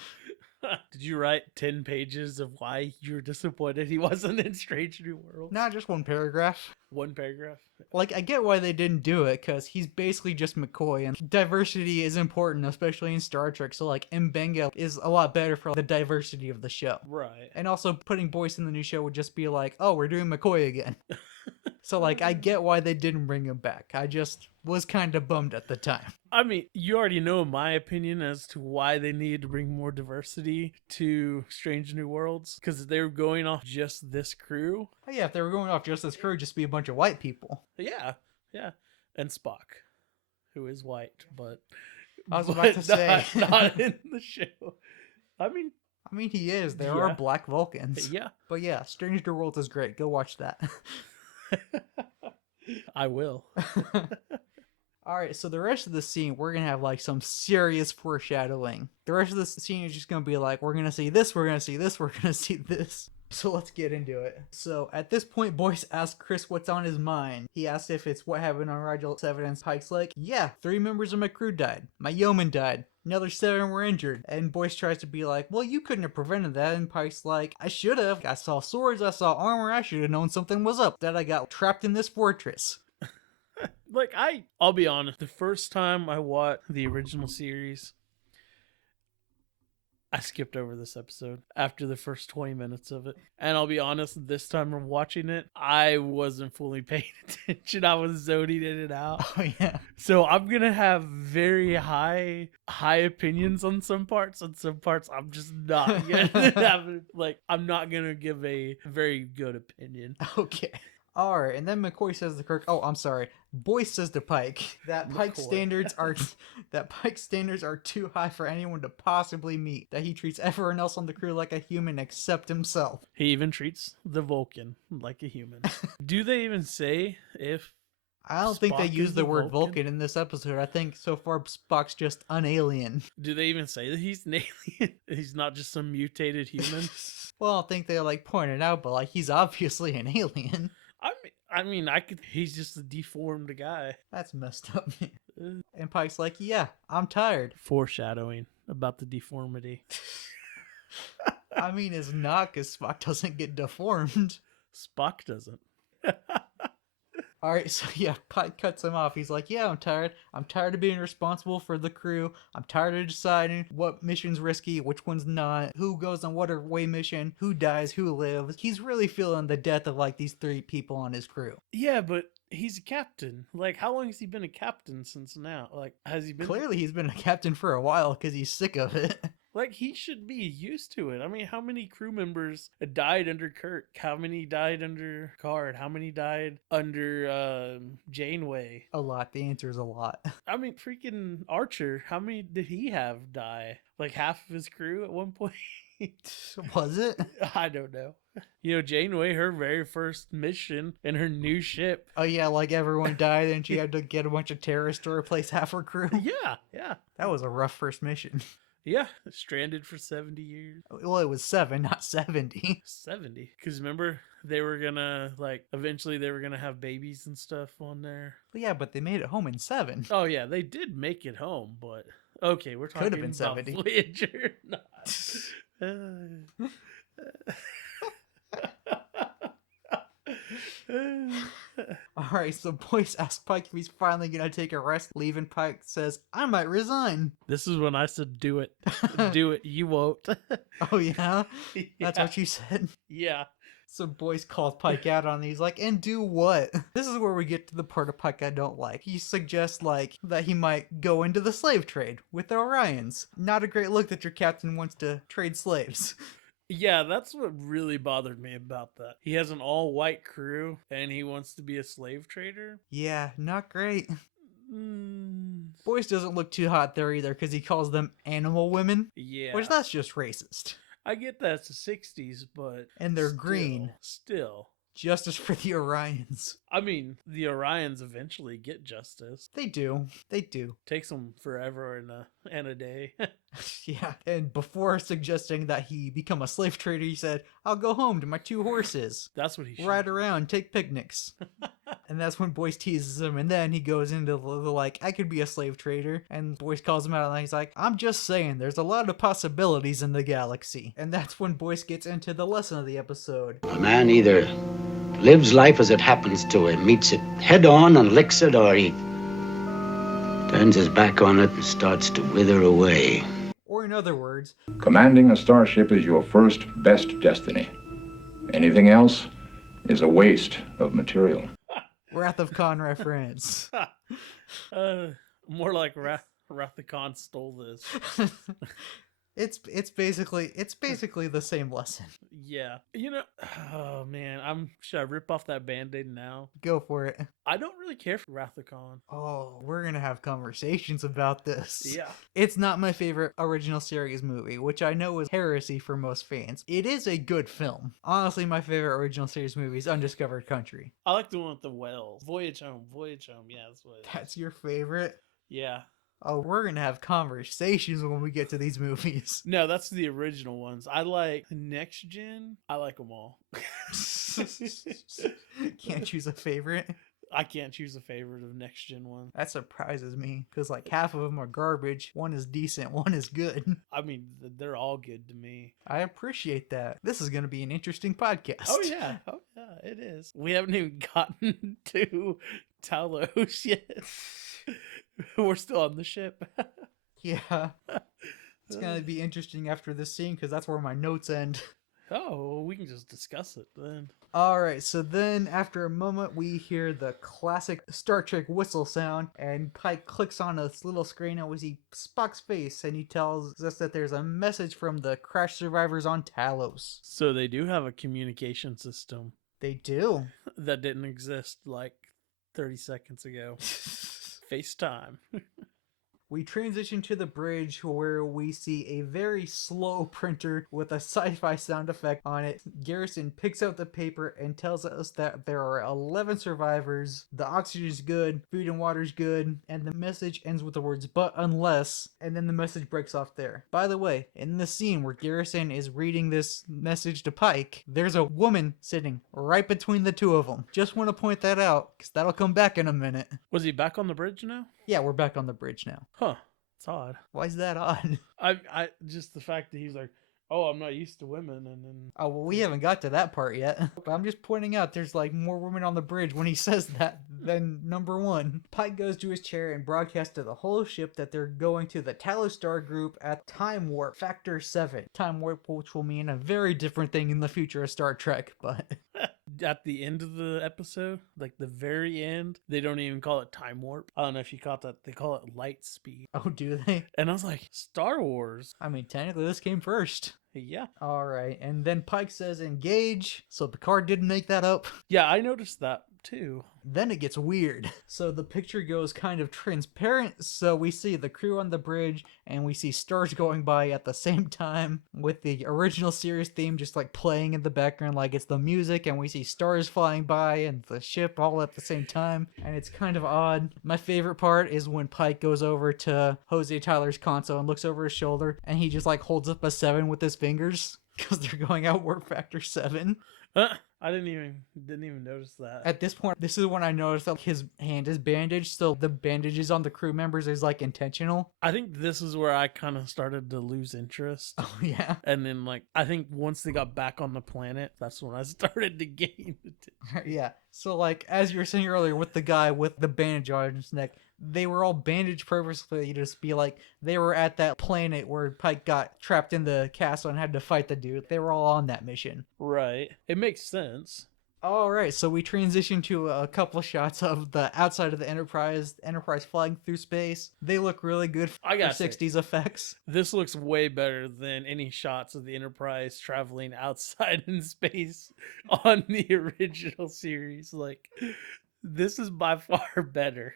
Did you write 10 pages of why you were disappointed he wasn't in Strange New Worlds? Not just one paragraph. One paragraph? Like, I get why they didn't do it, because he's basically just McCoy, and diversity is important, especially in Star Trek, so, like, Mbenga is a lot better for the diversity of the show. Right. And also, putting Boyce in the new show would just be like, oh, we're doing McCoy again. So, like, I get why they didn't bring him back. I just was kind of bummed at the time. I mean, you already know my opinion as to why they needed to bring more diversity to Strange New Worlds, because they were going off just this crew. Oh, yeah, if they were going off just this crew, just be a bunch of white people. Yeah, yeah. And Spock, who is white, but I was about to say. not in the show. I mean, he is. There Yeah. are black Vulcans. yeah, But yeah, Strange New Worlds is great. Go watch that. I will. Alright, so the rest of the scene, we're gonna have like some serious foreshadowing. The rest of the scene is just gonna be like, we're gonna see this, we're gonna see this, we're gonna see this. So let's get into it. So at this point, Boyce asks Chris what's on his mind. He asks if it's what happened on Rigel 7, and Pike's like, yeah, 3 members of my crew died. My yeoman died. Another 7 were injured. And Boyce tries to be like, well, you couldn't have prevented that. And Pike's like, I should have. I saw swords, I saw armor, I should have known something was up. That I got trapped in this fortress. Like, I'll be honest, the first time I watched the original series, I skipped over this episode after the first 20 minutes of it. And I'll be honest, this time I'm watching it, I wasn't fully paying attention. I was zoning in and out. Oh, yeah. So I'm going to have very high opinions on some parts. On some parts, I'm just not going to have, like, I'm not going to give a very good opinion. Okay. Alright, and then McCoy says to Kirk, oh, I'm sorry, Boyce says to Pike that Pike's standards are too high for anyone to possibly meet, that he treats everyone else on the crew like a human except himself. He even treats the Vulcan like a human. Do they even say if I don't think they Spock use is the a word Vulcan? Vulcan in this episode. I think so far Spock's just an alien. Do they even say that he's an alien? He's not just some mutated human? Well, I don't think they like point it out, but like he's obviously an alien. He's just a deformed guy. That's messed up. And Pike's like, yeah, I'm tired. Foreshadowing about the deformity. I mean, it's not because Spock doesn't get deformed. Spock doesn't. Alright, so yeah, Pike cuts him off. He's like, yeah, I'm tired. I'm tired of being responsible for the crew. I'm tired of deciding what mission's risky, which one's not, who goes on what away mission, who dies, who lives. He's really feeling the death of like these 3 people on his crew. Yeah, but he's a captain. Like, how long has he been a captain since now? Like, has he been... Clearly he's been a captain for a while because he's sick of it. Like, he should be used to it. I mean, how many crew members died under Kirk? How many died under Picard? How many died under Janeway? A lot. The answer is a lot. I mean, freaking Archer, how many did he have die? Like half of his crew at one point? Was it? I don't know. You know, Janeway, her very first mission in her new ship. Oh yeah, like everyone died and she had to get a bunch of terrorists to replace half her crew. Yeah. That was a rough first mission. Yeah, stranded for 70 years. Well, it was 7, not 70. 70. Because remember, they were gonna, like, eventually they were gonna have babies and stuff on there. But yeah, but they made it home in 7. Oh, yeah, they did make it home, but... Okay, we're talking Could have been about 70. Voyager. Not. Alright, so Boyce asks Pike if he's finally gonna take a rest, leave, and Pike says, I might resign. This is when I said, do it. Do it. You won't. Oh, yeah? Yeah. That's what you said? Yeah. So Boyce calls Pike out on it. He's like, and do what? This is where we get to the part of Pike I don't like. He suggests, like, that he might go into the slave trade with the Orions. Not a great look that your captain wants to trade slaves. Yeah, that's what really bothered me about that. He has an all-white crew, and he wants to be a slave trader. Yeah, not great. Mm, Boyce doesn't look too hot there either because he calls them animal women, yeah. which that's just racist. I get that it's the 60s, but... And they're green. Still. Justice for the Orions. I mean, the Orions eventually get justice. They do. They do. Takes them forever and a day. Yeah. And before suggesting that he become a slave trader, he said, I'll go home to my 2 horses. That's what he should Ride do. around, take picnics. And that's when Boyce teases him, and then he goes into the like, I could be a slave trader, and Boyce calls him out, and he's like, I'm just saying, there's a lot of possibilities in the galaxy. And that's when Boyce gets into the lesson of the episode. A man either lives life as it happens to him, meets it head on and licks it, or he turns his back on it and starts to wither away. Or in other words, Commanding a starship is your first best destiny. Anything else is a waste of material. Wrath of Khan reference. More like Wrath the Khan stole this. It's basically the same lesson. Yeah. You know, oh man, should I rip off that Band-Aid now? Go for it. I don't really care for Wrath of Khan. Oh, we're gonna have conversations about this. Yeah. It's not my favorite original series movie, which I know is heresy for most fans. It is a good film. Honestly, my favorite original series movie is Undiscovered Country. I like the one with the whales. Voyage Home. Yeah, that's what it is. That's your favorite? Yeah. Oh, we're gonna have conversations when we get to these movies. No, that's the original ones. I like Next Gen. I like them all. Can't choose a favorite. I can't choose a favorite of Next Gen ones. That surprises me, because like half of them are garbage. One is decent, one is good. I mean, they're all good to me. I appreciate that. This is going to be an interesting podcast. Oh yeah, it is. We haven't even gotten to Talos yet. We're still on the ship. Yeah. It's going to be interesting after this scene, because that's where my notes end. Oh, we can just discuss it then. Alright, so then after a moment we hear the classic Star Trek whistle sound, and Pike clicks on this little screen and we see Spock's face, and he tells us that there's a message from the crash survivors on Talos. So they do have a communication system They do. that didn't exist like 30 seconds ago. FaceTime. We transition to the bridge where we see a very slow printer with a sci-fi sound effect on it. Garrison picks out the paper and tells us that there are 11 survivors, the oxygen is good, food and water is good, and the message ends with the words, but unless, and then the message breaks off there. By the way, in the scene where Garrison is reading this message to Pike, there's a woman sitting right between the two of them. Just want to point that out, because that'll come back in a minute. Was he back on the bridge now? Yeah, we're back on the bridge now. Huh. It's odd. Why is that odd? I just the fact that he's like, oh, I'm not used to women, and then Oh, well, we haven't got to that part yet. But I'm just pointing out there's like more women on the bridge when he says that than number one. Pike goes to his chair and broadcasts to the whole ship that they're going to the Talos Star Group at Time Warp Factor 7. Time Warp, which will mean a very different thing in the future of Star Trek, but... at the end of the episode, like the very end, they don't even call it time warp. I don't know if you caught that. They call it light speed. Oh, do they? And I was like, Star Wars. I mean, technically this came first. Yeah. Alright, and then Pike says engage, so Picard didn't make that up. Yeah, I noticed that too. Then it gets weird. So the picture goes kind of transparent, so we see the crew on the bridge, and we see stars going by at the same time, with the original series theme just like playing in the background like it's the music, and we see stars flying by and the ship all at the same time, and it's kind of odd. My favorite part is when Pike goes over to Jose Tyler's console and looks over his shoulder, and he just like holds up a 7 with his fingers, because they're going out warp factor 7. I didn't even notice that. At this point, this is when I noticed that his hand is bandaged, so the bandages on the crew members is like intentional. I think this is where I kind of started to lose interest. Oh yeah. And then, like, I think once they got back on the planet, that's when I started to gain it. Yeah. So like as you were saying earlier with the guy with the bandage on his neck, they were all bandaged purposely to just be like they were at that planet where Pike got trapped in the castle and had to fight the dude. They were all on that mission. Right. It makes sense. All right, so we transition to a couple shots of the outside of the Enterprise flying through space. They look really good for I gotta say, 60s effects. this looks way better than any shots of the Enterprise traveling outside in space on the original series. Like, this is by far better.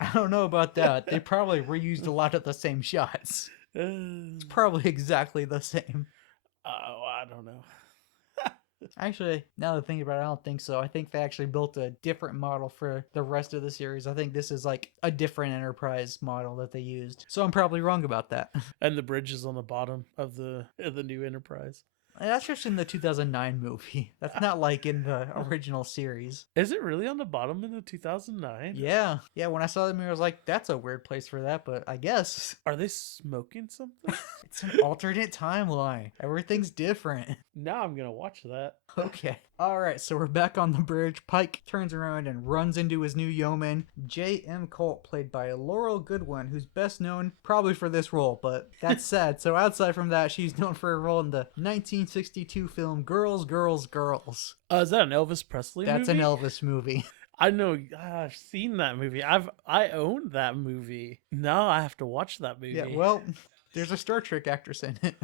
I don't know about that. They probably reused a lot of the same shots. It's probably exactly the same. Oh, I don't know. Actually, now that I think about it, I don't think so. I think they actually built a different model for the rest of the series. I think this is like a different Enterprise model that they used. So I'm probably wrong about that. And the bridge is on the bottom of the new Enterprise. That's just in the 2009 movie. That's not like in the original series. Is it really on the bottom in the 2009? Yeah. Yeah, when I saw the movie, I was like, that's a weird place for that, but I guess Are they smoking something? it's an alternate timeline. Everything's different. Now I'm gonna watch that. Okay. All right, so we're back on the bridge. Pike turns around and runs into his new yeoman, J.M. Colt, played by Laurel Goodwin, who's best known probably for this role, but that's sad. So outside from that, she's known for a role in the 1962 film Girls, Girls, Girls. Is that an Elvis Presley That's movie? an Elvis movie. I know. I've seen that movie. I own that movie. Now I have to watch that movie. Yeah, well, there's a Star Trek actress in it.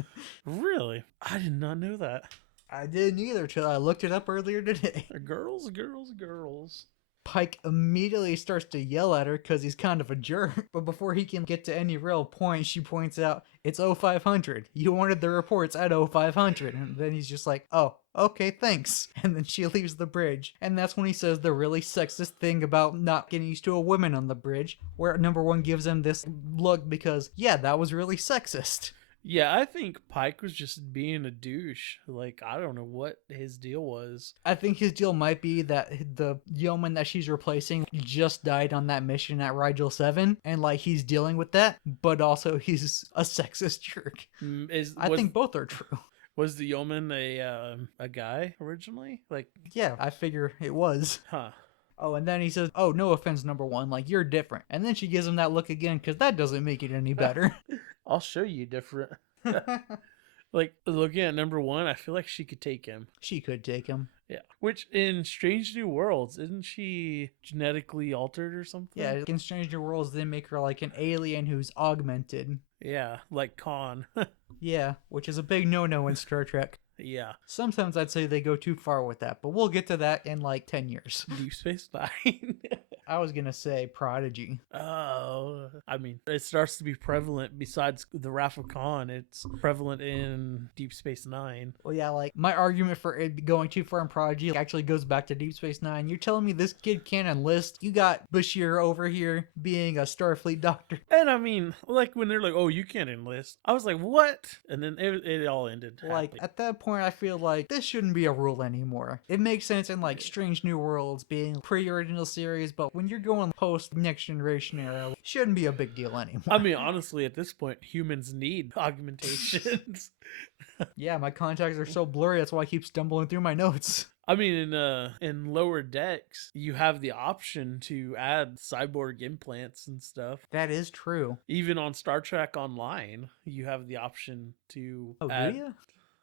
Really? I did not know that. I didn't either till I looked it up earlier today. Girls, girls, girls. Pike immediately starts to yell at her because he's kind of a jerk. But before he can get to any real point, she points out, it's 0500. You wanted the reports at 0500. And then he's just like, oh, okay, thanks. And then she leaves the bridge. And that's when he says the really sexist thing about not getting used to a woman on the bridge, where number one gives him this look because, yeah, that was really sexist. Yeah, I think Pike was just being a douche. Like, I don't know what his deal was. I think his deal might be that the yeoman that she's replacing just died on that mission at Rigel 7, and like he's dealing with that, but also he's a sexist jerk. I think both are true. Was the yeoman a guy originally? Like, Yeah, I figure it was. huh? Oh, and then he says, oh, no offense, number one, like you're different. And then she gives him that look again because that doesn't make it any better. I'll show you different. Like, looking at number one, I feel like she could take him. She could take him. Yeah. Which, in Strange New Worlds, isn't she genetically altered or something? Yeah, in Stranger Worlds, they make her like an alien who's augmented. Yeah, like Khan. Yeah, which is a big no-no in Star Trek. Yeah. Sometimes I'd say they go too far with that, but we'll get to that in like 10 years. Deep Space Nine. I was gonna say Prodigy. Oh, I mean, it starts to be prevalent besides the Wrath of Khan. It's prevalent in Deep Space Nine. Well, yeah, like my argument for it going too far in Prodigy actually goes back to Deep Space Nine. You're telling me this kid can't enlist? You got Bashir over here being a Starfleet doctor. And I mean, like when they're like, "Oh, you can't enlist," I was like, "What?" And then it all ended. Like happily. at that point, I feel like this shouldn't be a rule anymore. It makes sense in like Strange New Worlds being pre-original series, but when you're going post Next Generation era, it shouldn't be a big deal anymore. I mean, honestly, at this point, humans need augmentations. Yeah, my contacts are so blurry. That's why I keep stumbling through my notes. I mean, in Lower Decks, you have the option to add cyborg implants and stuff. That is true. Even on Star Trek Online, you have the option to Oh, add. do you?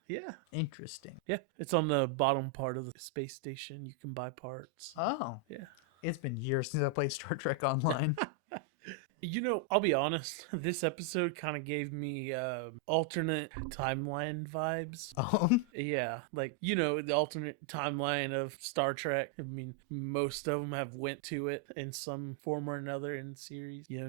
Yeah, Interesting. yeah. It's on the bottom part of the space station. You can buy parts. Oh. Yeah. It's been years since I played Star Trek Online. You know, I'll be honest. This episode kind of gave me alternate timeline vibes. Oh. Yeah, like, you know, the alternate timeline of Star Trek. I mean, most of them have went to it in some form or another in the series. You know,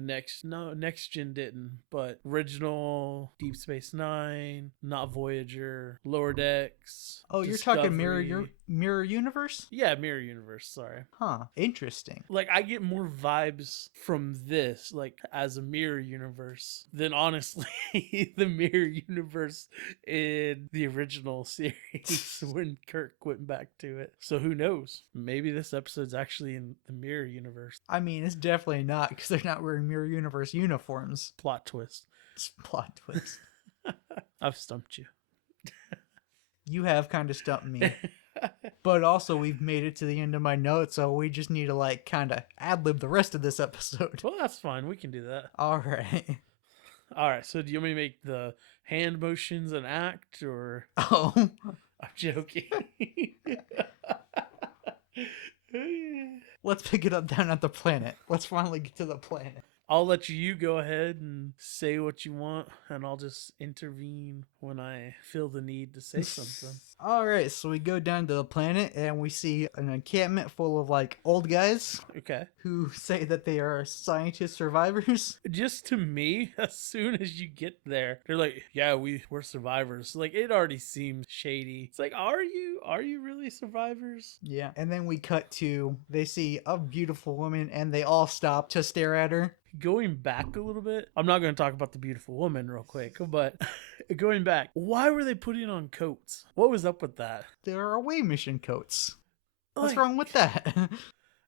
Next Gen didn't, but original Deep Space Nine, not Voyager, Lower Decks. Oh, you're talking Discovery. Mirror Universe? Yeah, Mirror Universe. Sorry. Huh. Interesting. Like, I get more vibes from this. like as a mirror universe, then honestly, the mirror universe in the original series when Kirk went back to it. So who knows? Maybe this episode's actually in the mirror universe. I mean, it's definitely not because they're not wearing Mirror Universe uniforms. Plot twist. It's a plot twist. I've stumped you. You have kind of stumped me. But also, we've made it to the end of my notes, so we just need to, like, kind of ad-lib the rest of this episode. Well, that's fine. We can do that. All right. All right. So do you want me to make the hand motions an act, or... Oh. I'm joking. Let's pick it up down at the planet. Let's finally get to the planet. I'll let you go ahead and say what you want, and I'll just intervene when I feel the need to say something. All right, so we go down to the planet and we see an encampment full of like old guys Okay. who say that they are scientist survivors. Just to me, as soon as you get there, they're like, "Yeah, we're survivors." Like, it already seems shady. It's like, are you really survivors? Yeah, and then we cut to they see a beautiful woman and they all stop to stare at her. Going back a little bit, I'm not going to talk about the beautiful woman real quick, but going back, why were they putting on coats? What was up with that? They're away mission coats. What's Like- wrong with that?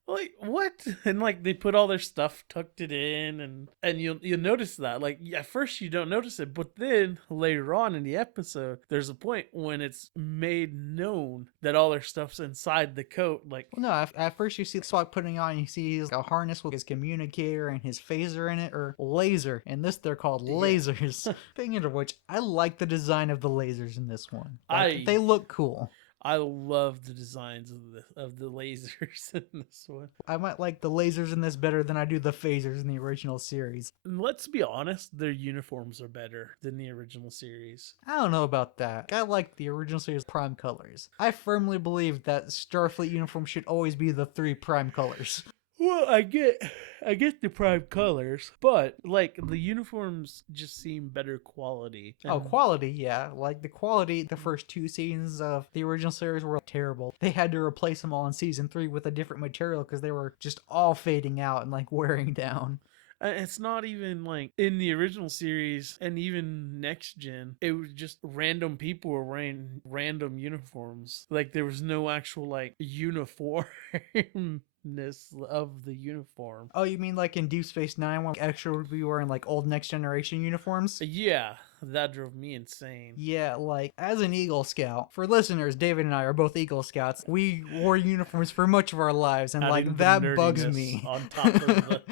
Like, what? And like they put all their stuff, tucked it in, and you'll notice that. Like, at first you don't notice it, but then later on in the episode, there's a point when it's made known that all their stuff's inside the coat. Like, Well, no, at first you see Spock putting on, you see a harness with his communicator and his phaser in it, or laser. In this, they're called lasers. Speaking of which, I like the design of the lasers in this one. Like, they look cool. I love the designs of the lasers in this one. I might like the lasers in this better than I do the phasers in the original series. And let's be honest, their uniforms are better than the original series. I don't know about that. I like the original series prime colors. I firmly believe that Starfleet uniform should always be the 3 prime colors. Well, I get the prime colors, but like the uniforms just seem better quality. Oh, quality, yeah. Like the quality, the first 2 seasons of the original series were terrible. They had to replace them all in season 3 with a different material because they were just all fading out and like wearing down. It's not even like in the original series and even next gen, it was just random people were wearing random uniforms. Like there was no actual like uniformness of the uniform. Oh, you mean like in Deep Space Nine when Extra would be wearing like old Next Generation uniforms? Yeah, that drove me insane. Yeah, like as an Eagle Scout, for listeners, David and I are both Eagle Scouts. We wore uniforms for much of our lives, and Adding like the that bugs nerdiness me. on top of the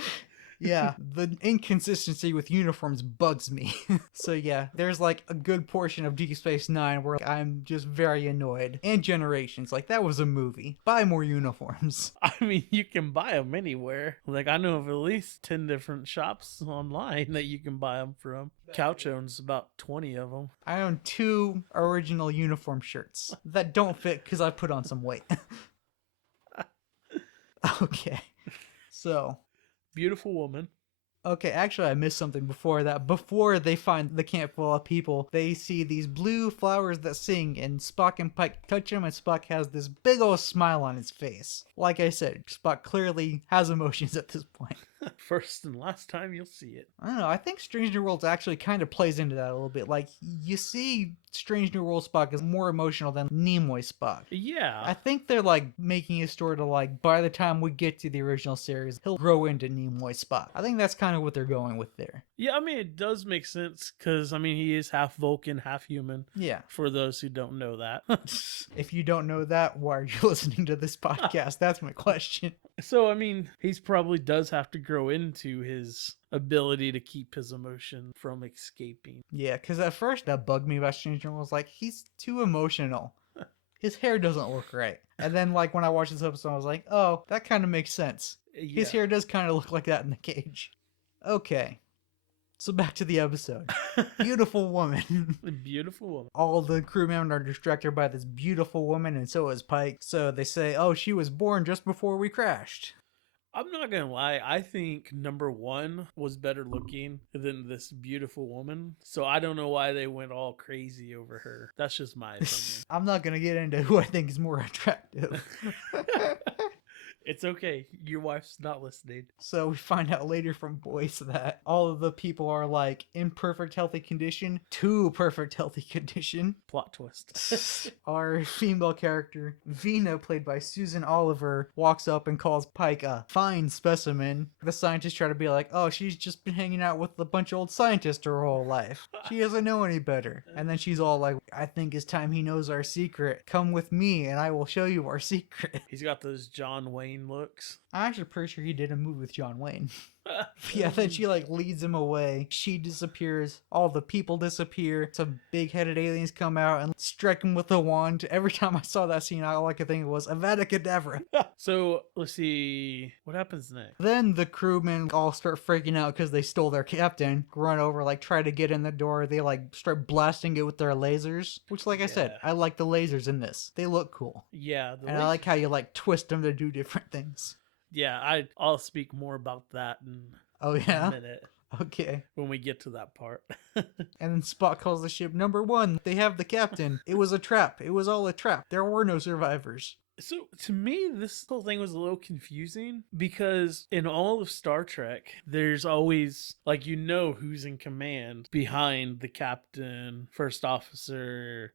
Yeah, the inconsistency with uniforms bugs me. So yeah, there's like a good portion of Deep Space Nine where I'm just very annoyed. And Generations, like that was a movie. Buy more uniforms. I mean, you can buy them anywhere. Like, I know of at least 10 different shops online that you can buy them from. Couch owns about 20 of them. I own 2 original uniform shirts that don't fit because I put on some weight. Okay, so... Beautiful woman. Okay, actually, I missed something before that. Before they find the camp full of people, they see these blue flowers that sing, and Spock and Pike touch them, and Spock has this big old smile on his face. Like I said, Spock clearly has emotions at this point. First and last time you'll see it. I don't know, I think Strange New Worlds actually kind of plays into that a little bit. Like, you see Strange New World Spock is more emotional than Nimoy Spock. Yeah. I think they're like making a story to like by the time we get to the original series, he'll grow into Nimoy Spock. I think that's kind of what they're going with there. Yeah, I mean, it does make sense because, I mean, he is half Vulcan, half human. Yeah. For those who don't know that. If you don't know that, why are you listening to this podcast? That's my question. So, I mean, he's probably does have to grow into his ability to keep his emotion from escaping. Yeah, because at first that bugged me about Stranger was like, he's too emotional. His hair doesn't look right. And then, like, when I watched this episode, I was like, oh, that kind of makes sense. Yeah. His hair does kind of look like that in the cage. Okay. So back to the episode. Beautiful woman. Beautiful woman. All the crew members are distracted by this beautiful woman, and so is Pike. So they say, oh, she was born just before we crashed. I'm not gonna lie, I think number 1 was better looking than this beautiful woman. So I don't know why they went all crazy over her. That's just my opinion. I'm not going to get into who I think is more attractive. It's okay. Your wife's not listening. So we find out later from Boyce that all of the people are like in perfect healthy condition to perfect healthy condition. Plot twist. Our female character, Vina, played by Susan Oliver, walks up and calls Pike a fine specimen. The scientists try to be like, oh, she's just been hanging out with a bunch of old scientists her whole life. She doesn't know any better. And then she's all like, I think it's time he knows our secret. Come with me and I will show you our secret. He's got those John Wayne looks. I'm actually pretty sure he did a movie with John Wayne. Yeah, then she like leads him away. She disappears. All the people disappear. Some big-headed aliens come out and strike him with a wand. Every time I saw that scene, all I could think was Avada Kedavra. So let's see what happens next. Then the crewmen all start freaking out because they stole their captain. Run over, like try to get in the door. They like start blasting it with their lasers. Which, like I said, Yeah. I like the lasers in this. They look cool, Yeah, and I like how you like twist them to do different things. Yeah, I'll speak more about that in Oh a yeah. minute Okay. when we get to that part. And then Spock calls the ship number 1. They have the captain. It was a trap. It was all a trap. There were no survivors. So to me, this whole thing was a little confusing because in all of Star Trek, there's always like who's in command behind the captain, first officer,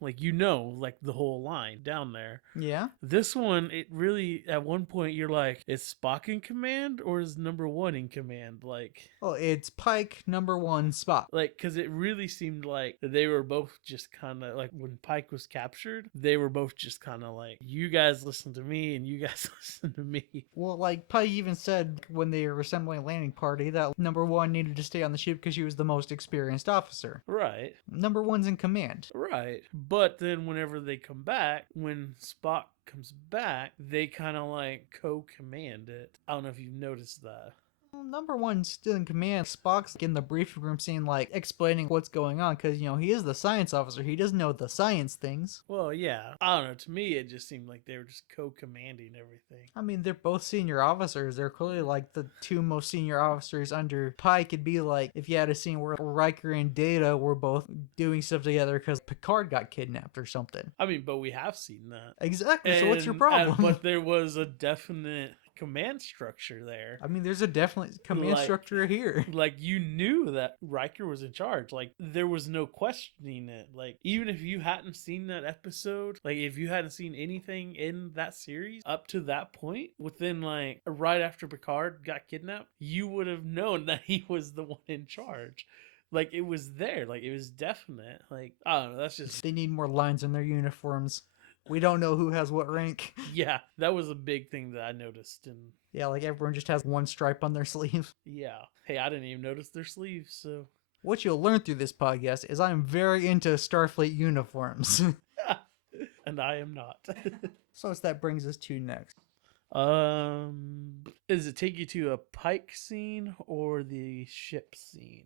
like the whole line down there. Yeah. This one, it really at one point you're like, is Spock in command or is number 1 in command? Like Well, it's Pike number 1 Spock. because it really seemed like they were both just kind of like when Pike was captured, they were both just kind of like, you guys listen to me and you guys listen to me. Well, like Pike even said when they were assembling a landing party that number 1 needed to stay on the ship because she was the most experienced officer. Right. Number 1's in command. Right. But then whenever they come back, when Spock comes back, they kind of like co-command it. I don't know if you've noticed that. Well, number 1's still in command. Spock's in the briefing room scene, like explaining what's going on because, he is the science officer. He doesn't know the science things. Well, yeah. I don't know. To me, it just seemed like they were just co-commanding everything. I mean, they're both senior officers. They're clearly like the 2 most senior officers under Pike. It'd be like if you had a scene where Riker and Data were both doing stuff together because Picard got kidnapped or something. I mean, but we have seen that. Exactly. So what's your And- problem? but there was a definite command structure there. I mean, there's a definite command Like- structure here. Like you knew that Riker was in charge. Like there was no questioning it. Like even if you hadn't seen that episode, like if you hadn't seen anything in that series up to that point, within like right after Picard got kidnapped, you would have known that he was the one in charge. Like it was there. Like it was definite. Like I don't know. That's just They need more lines in their uniforms. We don't know who has what rank. yeah. That was a big thing that I noticed. And Yeah, like everyone just has one stripe on their sleeve. yeah, hey, I didn't even notice their sleeves. So What you'll learn through this podcast is I'm very into Starfleet uniforms. and I am not. So that brings us to next. Does it take you to a Pike scene or the ship scene?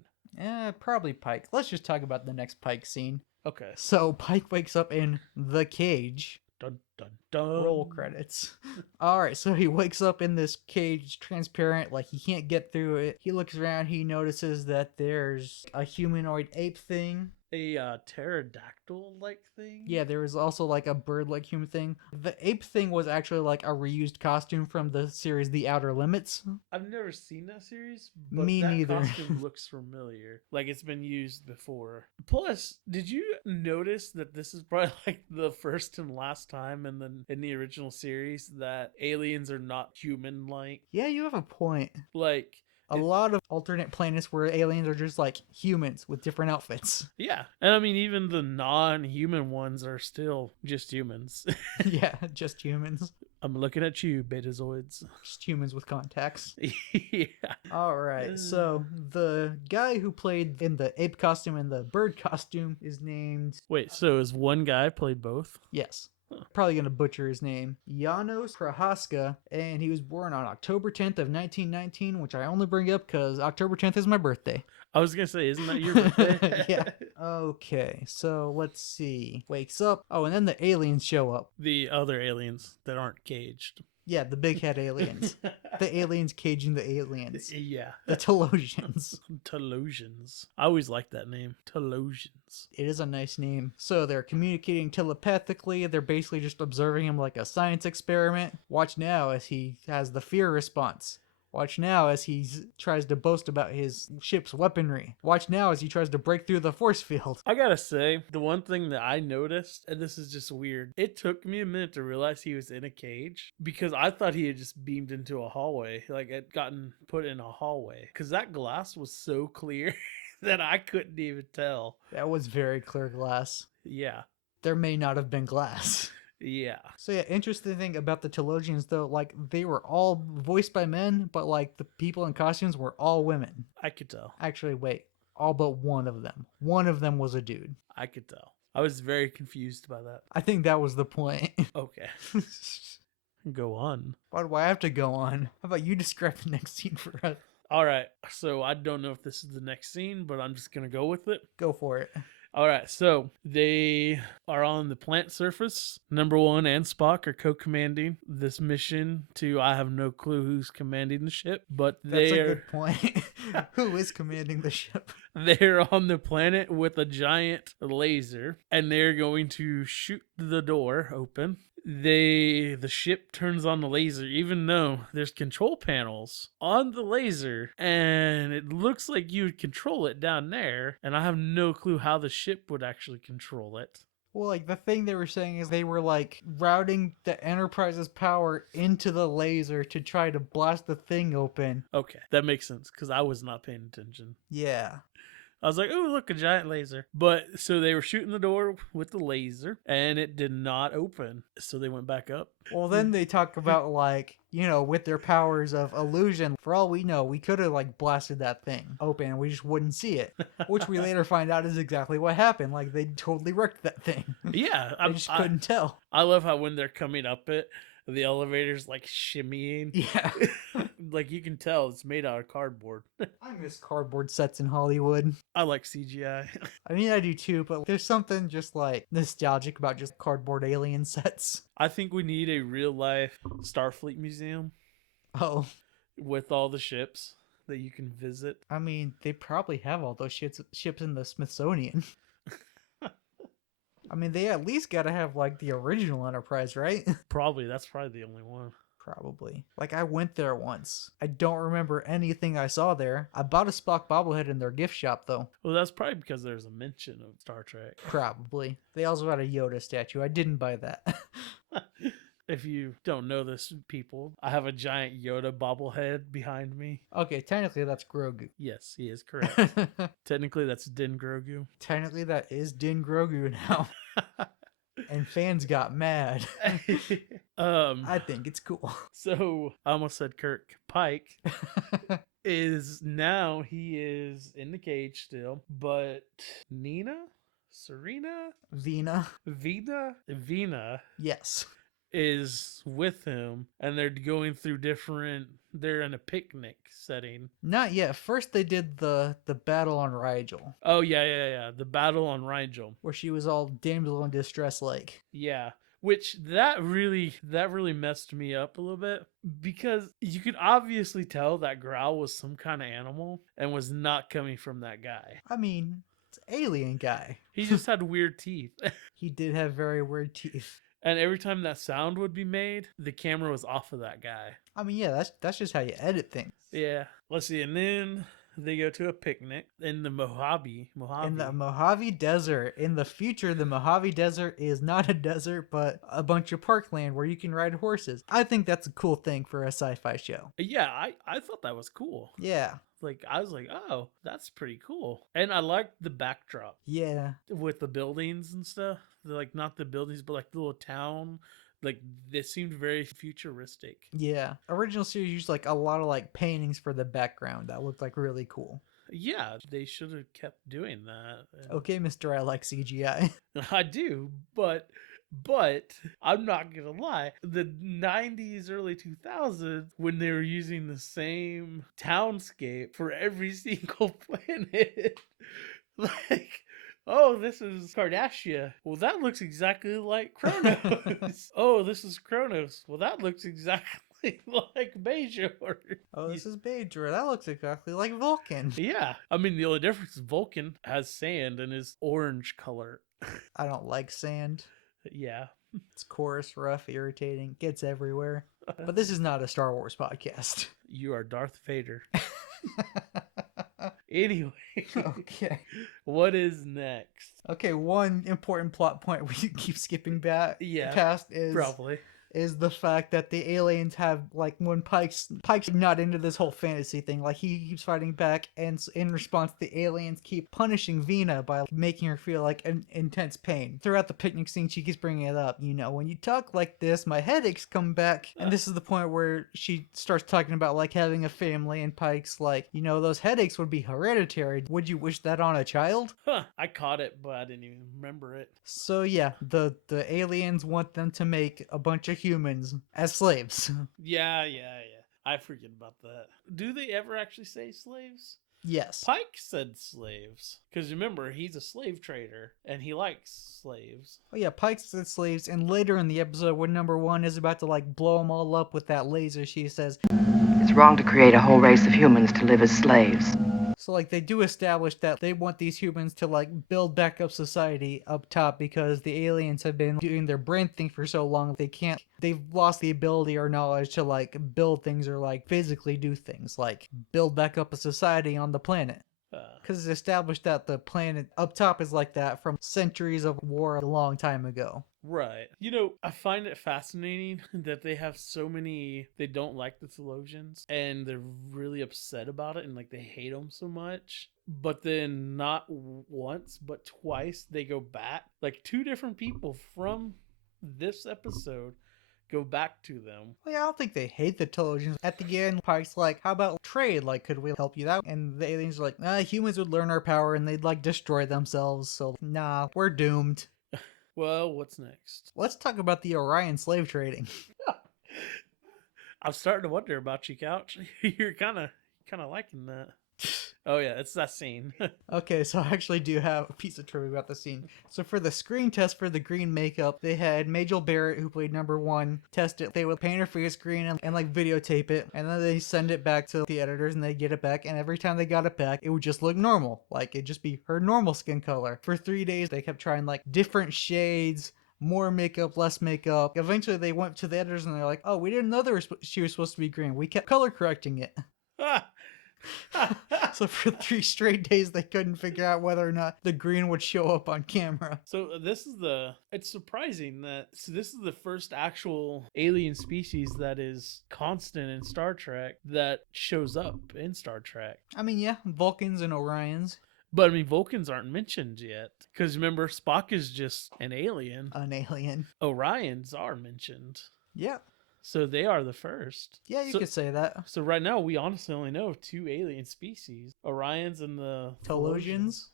Probably Pike. Let's just talk about the next Pike scene. Okay. So Pike wakes up in the cage. Dun dun dun. Roll credits. Alright, so he wakes up in this cage, transparent, like he can't get through it. He looks around, he notices that there's a humanoid ape thing. A pterodactyl like thing? Yeah, there was also like a bird-like human thing. The ape thing was actually like a reused costume from the series The Outer Limits. I've never seen that series, but Me that neither. costume looks familiar. Like it's been used before. Plus, did you notice that this is probably like the first and last time in the original series that aliens are not human like? Yeah, you have a point. Like A lot of alternate planets where aliens are just like humans with different outfits. yeah. And I mean even the non-human ones are still just humans. Yeah, just humans. I'm looking at you, Betazoids. Just humans with contacts. Yeah. Alright, so the guy who played in the ape costume and the bird costume is named, Wait, so is one guy played both? yes, probably gonna butcher his name, Janos Prohaska, and he was born on October 10th of 1919, which I only bring up because October 10th is my birthday. I was gonna say, isn't that your birthday? Yeah. Okay, so let's see. Wakes up. Oh, and then the aliens show up. The other aliens that aren't caged. Yeah, the big head aliens. The aliens caging the aliens. Yeah. The Telosians. Telosians. I always liked that name. Telosians. It is a nice name. So they're communicating telepathically. They're basically just observing him like a science experiment. Watch now as he has the fear response. Watch now as he tries to boast about his ship's weaponry. Watch now as he tries to break through the force field. I gotta say, the one thing that I noticed, and this is just weird, it took me a minute to realize he was in a cage because I thought he had just beamed into a hallway, like it gotten put in a hallway. Because that glass was so clear that I couldn't even tell. That was very clear glass. Yeah. There may not have been glass. Yeah. So yeah, interesting thing about the Telosians though, like they were all voiced by men, but like the people in costumes were all women. I could tell. Actually, wait, all but one of them. One of them was a dude. I could tell. I was very confused by that. I think that was the point. Okay. Go on. Why do I have to go on? How about you describe the next scene for us? All right. So I don't know if this is the next scene, but I'm just going to go with it. Go for it. All right, so they are on the plant surface. Number One and Spock are co-commanding this mission to, I have no clue who's commanding the ship, but That's a good point. Who is commanding the ship? they're on the planet with a giant laser, and they're going to shoot the door open. The ship turns on the laser, even though there's control panels on the laser, and it looks like you would control it down there, and I have no clue how the ship would actually control it. Well, like the thing they were saying is they were like routing the Enterprise's power into the laser to try to blast the thing open. Okay, that makes sense, because I was not paying attention. Yeah. I was like, oh, look, a giant laser. But so they were shooting the door with the laser, and it did not open. So they went back up. Well, then they talk about like, you know, with their powers of illusion, for all we know, we could have like blasted that thing open and we just wouldn't see it, which we later find out is exactly what happened. Like they totally wrecked that thing. Yeah, I just couldn't tell. I love how when they're coming up it, the elevator's like shimmying. Yeah. Like you can tell it's made out of cardboard. I miss cardboard sets in Hollywood. I like CGI. I mean, I do too, but there's something just like nostalgic about just cardboard alien sets. I think we need a real life Starfleet museum Oh, with all the ships that you can visit. I mean, they probably have all those ships in the Smithsonian. I mean, they at least got to have like the original Enterprise, right? That's probably the only one. Probably. Like, I went there once. I don't remember anything I saw there. I bought a Spock bobblehead in their gift shop, though. Well, that's probably because there's a mention of Star Trek. Probably. They also had a Yoda statue. I didn't buy that. If you don't know this, people, I have a giant Yoda bobblehead behind me. Okay, technically that's Grogu. Yes, he is correct. Technically, that's Din Grogu. Technically that is Din Grogu now. And fans got mad. I think it's cool. So I almost said Kirk Pike is now he is in the cage still, but Vina? Vina Yes. is with him, and they're going through they're in a picnic setting. Not yet. First they did the battle on Rigel, Oh yeah. The battle on Rigel. where she was all damsel in distress like. Yeah. Which that really messed me up a little bit, because you could obviously tell that Growl was some kind of animal and was not coming from that guy. I mean, it's alien guy. He just had weird teeth. He did have very weird teeth. And every time that sound would be made, the camera was off of that guy. I mean, yeah, that's just how you edit things. Yeah. Let's see. And then they go to a picnic in the Mojave. In the Mojave Desert. In the future, the Mojave Desert is not a desert, but a bunch of parkland where you can ride horses. I think that's a cool thing for a sci-fi show. Yeah, I thought that was cool. Yeah. Like, I was like, oh, that's pretty cool. And I liked the backdrop Yeah. with the buildings and stuff. Like, not the buildings, but like the little town. Like, this seemed very futuristic. Yeah. Original series used like a lot of like paintings for the background that looked like really cool. Yeah, they should have kept doing that. Okay, Mr. I like CGI. I do, but I'm not gonna lie. The 90s, early 2000s, when they were using the same townscape for every single planet, like Oh, this is Cardassia. Well, that looks exactly like Kronos. Oh, this is Kronos. Well, that looks exactly like Bajor. Oh, this is Bajor. That looks exactly like Vulcan. Yeah. I mean, the only difference is Vulcan has sand and is orange color. I don't like sand. Yeah. It's coarse, rough, irritating, gets everywhere. But this is not a Star Wars podcast. You are Darth Vader. Anyway, Okay. what is next? Okay, one important plot point we keep skipping back Yeah, past is Probably. is the fact that the aliens have, like, when Pike's not into this whole fantasy thing, like, he keeps fighting back, and in response the aliens keep punishing Vina by making her feel like an intense pain. Throughout the picnic scene she keeps bringing it up, you know, when you talk like this my headaches come back. And this is the point where she starts talking about, like, having a family, and Pike's like, you know, those headaches would be hereditary, would you wish that on a child? Huh, I caught it, but I didn't even remember it. So yeah, the aliens want them to make a bunch of humans as slaves. Yeah. I forget about that. Do they ever actually say slaves? Yes. Pike said slaves. Because remember, he's a slave trader, and he likes slaves. Oh yeah, Pike said slaves, and later in the episode when number one is about to, like, blow them all up with that laser, she says, It's wrong to create a whole race of humans to live as slaves. so, like, they do establish that they want these humans to, like, build back up society up top because the aliens have been doing their brain thing for so long they've lost the ability or knowledge to, like, build things or, like, physically do things, like build back up a society on the planet. Because it's established that the planet up top is like that from centuries of war a long time ago. Right. You know, I find it fascinating that they have so many, they don't like the Theologians, and they're really upset about it, and like they hate them so much. But then not once, but twice they go back. Like 2 different people from this episode go back to them. Well, yeah, I don't think they hate the Telosians. At the end, Pike's like, how about trade? Like, could we help you out? And the aliens are like, humans would learn our power and they'd, like, destroy themselves. So, nah, we're doomed. Well, what's next? Let's talk about the Orion slave trading. I'm starting to wonder about you, Couch. You're kind of liking that. Oh yeah, it's that scene. Okay, so I actually do have a piece of trivia about the scene. So for the screen test for the green makeup, they had Majel Barrett, who played number one, test it. They would paint her face green and like videotape it, and then they send it back to the editors and they get it back, and every time they got it back, it would just look normal. Like, it'd just be her normal skin color. For 3 days, they kept trying, like, different shades, more makeup, less makeup. Eventually, they went to the editors and they're like, oh, we didn't know she was supposed to be green. We kept color correcting it. So for 3 straight days they couldn't figure out whether or not the green would show up on camera. So it's surprising that this is the first actual alien species that is constant in Star Trek that shows up in Star Trek. I mean, yeah, Vulcans and Orions. But I mean, Vulcans aren't mentioned yet. Because remember, Spock is just an alien. An alien. Orions are mentioned. Yeah. So they are the first. Yeah, you could say that. So right now, we honestly only know of 2 alien species. Orions and the Telosians.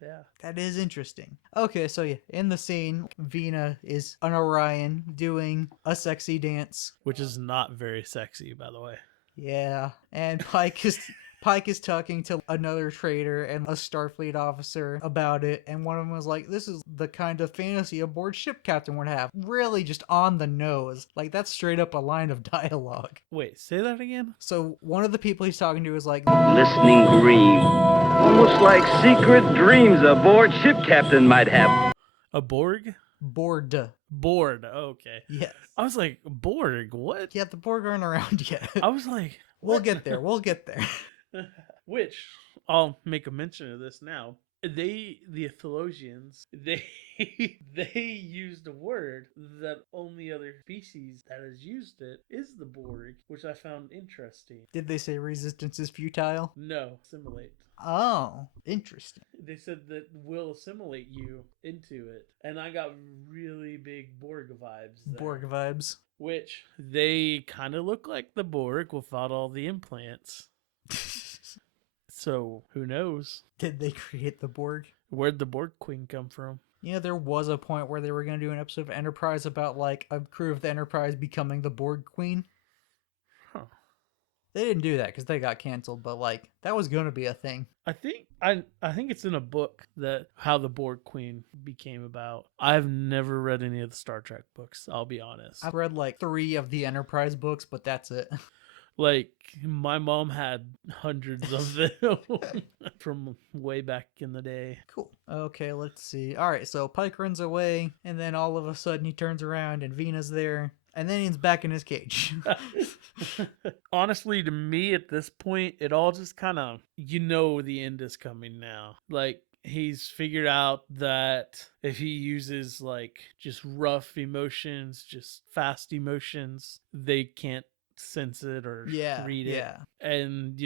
Yeah. That is interesting. Okay, so yeah, in the scene, Vina is an Orion doing a sexy dance. Which is not very sexy, by the way. Yeah. And Pike is talking to another trader and a Starfleet officer about it, and one of them was like, this is the kind of fantasy a board ship captain would have. Really just on the nose. Like, that's straight up a line of dialogue. Wait, say that again? So one of the people he's talking to is like, Listening green. Almost like secret dreams a board ship captain might have. A Borg? Bored. Bored, okay. Yes. I was like, Borg, what? Yeah, the Borg aren't around yet. I was like, We'll get there. We'll get there. which, I'll make a mention of this now. The Theologians, they used a word that only other species that has used it is the Borg, which I found interesting. Did they say resistance is futile? No, assimilate. Oh, interesting. They said that we'll assimilate you into it. And I got really big Borg vibes there. Borg vibes. Which, they kind of look like the Borg without all the implants. So, who knows? Did they create the Borg? Where'd the Borg Queen come from? You know, there was a point where they were going to do an episode of Enterprise about, like, a crew of the Enterprise becoming the Borg Queen. Huh. They didn't do that because they got canceled, but, like, that was going to be a thing. I think I think it's in a book that how the Borg Queen became about. I've never read any of the Star Trek books, I'll be honest. I've read like 3 of the Enterprise books, but that's it. Like my mom had hundreds of them from way back in the day. Cool. Okay, let's see. All right, so Pike runs away, and then all of a sudden he turns around and Vena's there, and then he's back in his cage. Honestly, to me at this point, it all just kind of, the end is coming now. Like, he's figured out that if he uses like just rough emotions, just fast emotions, they can't sense it or read it. Yeah. And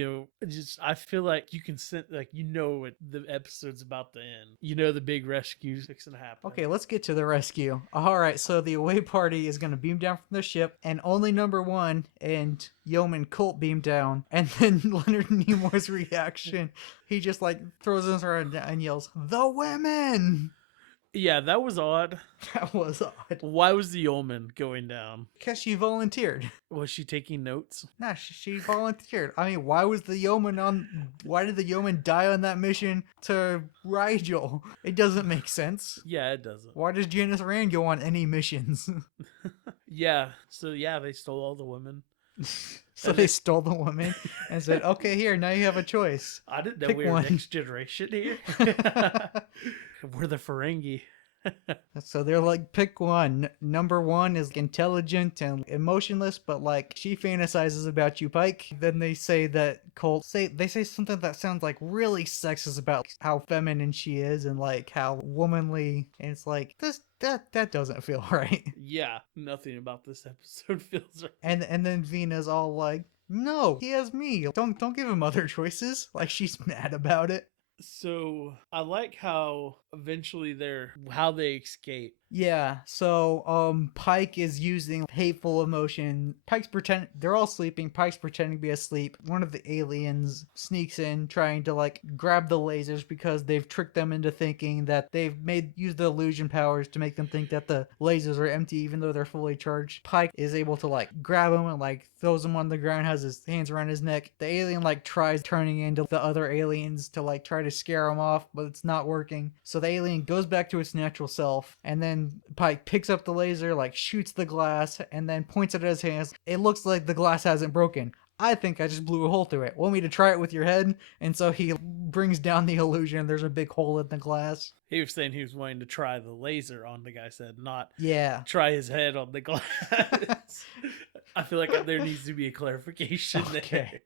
just I feel like you can sense, like, what the episode's about to end. The big rescue's fixing to happen. Okay, let's get to the rescue. All right, so the away party is going to beam down from the ship, and only number 1 and Yeoman Colt beam down. And then Leonard Nimoy's reaction, he just like throws his around and yells, "The women!" Yeah, that was odd. That was odd. Why was the Yeoman going down? Because she volunteered. Was she taking notes? Nah, she volunteered. I mean, why did the Yeoman die on that mission to Rigel? It doesn't make sense. Yeah, it doesn't. Why does Janice Rand go on any missions? Yeah, so they stole all the women. So they stole the women and said, "Okay, here, now you have a choice." I didn't know Pick we were one. Next Generation here. We're the Ferengi. So they're like, pick one. Number 1 is intelligent and emotionless, but like she fantasizes about you, Pike. Then they say that Colt they say something that sounds like really sexist about how feminine she is and like how womanly. And it's like that doesn't feel right. Yeah, nothing about this episode feels right. And then Vena's all like, "No, he has me. Don't give him other choices." Like she's mad about it. So I like how eventually they escape. Yeah, so Pike is using hateful emotion. They're all sleeping. Pike's pretending to be asleep. One of the aliens sneaks in trying to like grab the lasers because they've tricked them into thinking that they've used the illusion powers to make them think that the lasers are empty even though they're fully charged. Pike is able to like grab him and like throws him on the ground, has his hands around his neck. The alien like tries turning into the other aliens to like try to scare him off, but it's not working. So the alien goes back to its natural self, and then Pike picks up the laser, like shoots the glass, and then points it at his hands. It looks like the glass hasn't broken. I think I just blew a hole through it. Want me to try it with your head? And so he brings down the illusion. There's a big hole in the glass. He was saying he was wanting to try the laser on the guy's head, not try his head on the glass. I feel like there needs to be a clarification Okay. there.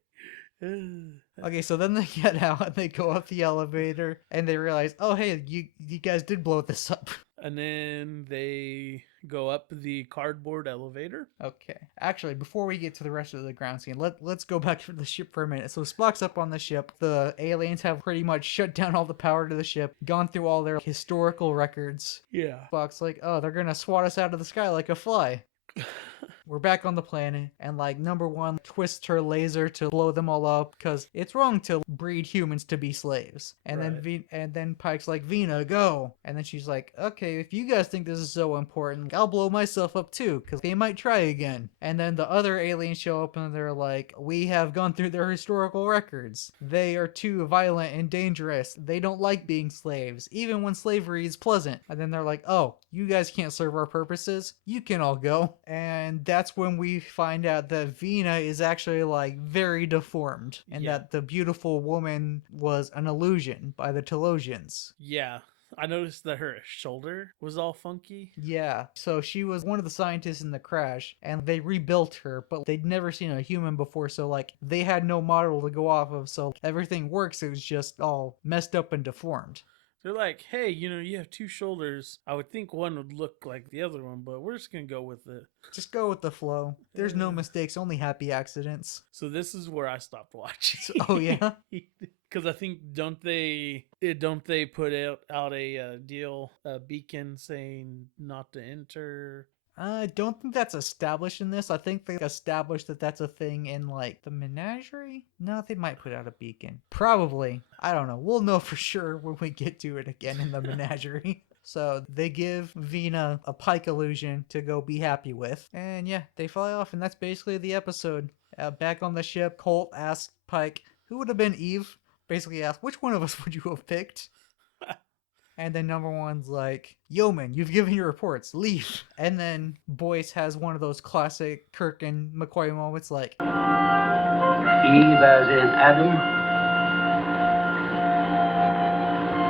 Okay, so then they get out and they go up the elevator and they realize, oh hey, you guys did blow this up. And then they go up the cardboard elevator. Okay. Actually, before we get to the rest of the ground scene, let's go back to the ship for a minute. So Spock's up on the ship. The aliens have pretty much shut down all the power to the ship, gone through all their historical records. Yeah. Spock's like, oh, they're gonna swat us out of the sky like a fly. We're back on the planet, and like number 1 twists her laser to blow them all up because it's wrong to breed humans to be slaves. And then Pike's like, Vena, go. And then she's like, okay, if you guys think this is so important, I'll blow myself up too because they might try again. And then the other aliens show up and they're like, we have gone through their historical records. They are too violent and dangerous. They don't like being slaves, even when slavery is pleasant. And then they're like, oh, you guys can't serve our purposes. You can all go. And that's when we find out that Vena is actually like very deformed and that the beautiful woman was an illusion by the Telosians. Yeah. I noticed that her shoulder was all funky. Yeah, so she was one of the scientists in the crash, and they rebuilt her, but they'd never seen a human before, so like they had no model to go off of, so everything works, it was just all messed up and deformed. They're like, hey, you have 2 shoulders. I would think one would look like the other one, but we're just going to go with it. Just go with the flow. There's no mistakes, only happy accidents. So this is where I stopped watching. Oh, yeah? Because I think, don't they put out a deal, a beacon saying not to enter? I don't think that's established in this. I think they established that that's a thing in, like, the menagerie? No, they might put out a beacon. Probably. I don't know. We'll know for sure when we get to it again in the menagerie. So they give Vena a Pike illusion to go be happy with. And yeah, they fly off, and that's basically the episode. Back on the ship, Colt asks Pike, who would have been Eve? basically asks, which one of us would you have picked? And then number one's like, Yeoman, you've given your reports, leave. And then Boyce has one of those classic Kirk and McCoy moments like, Eve as in Adam.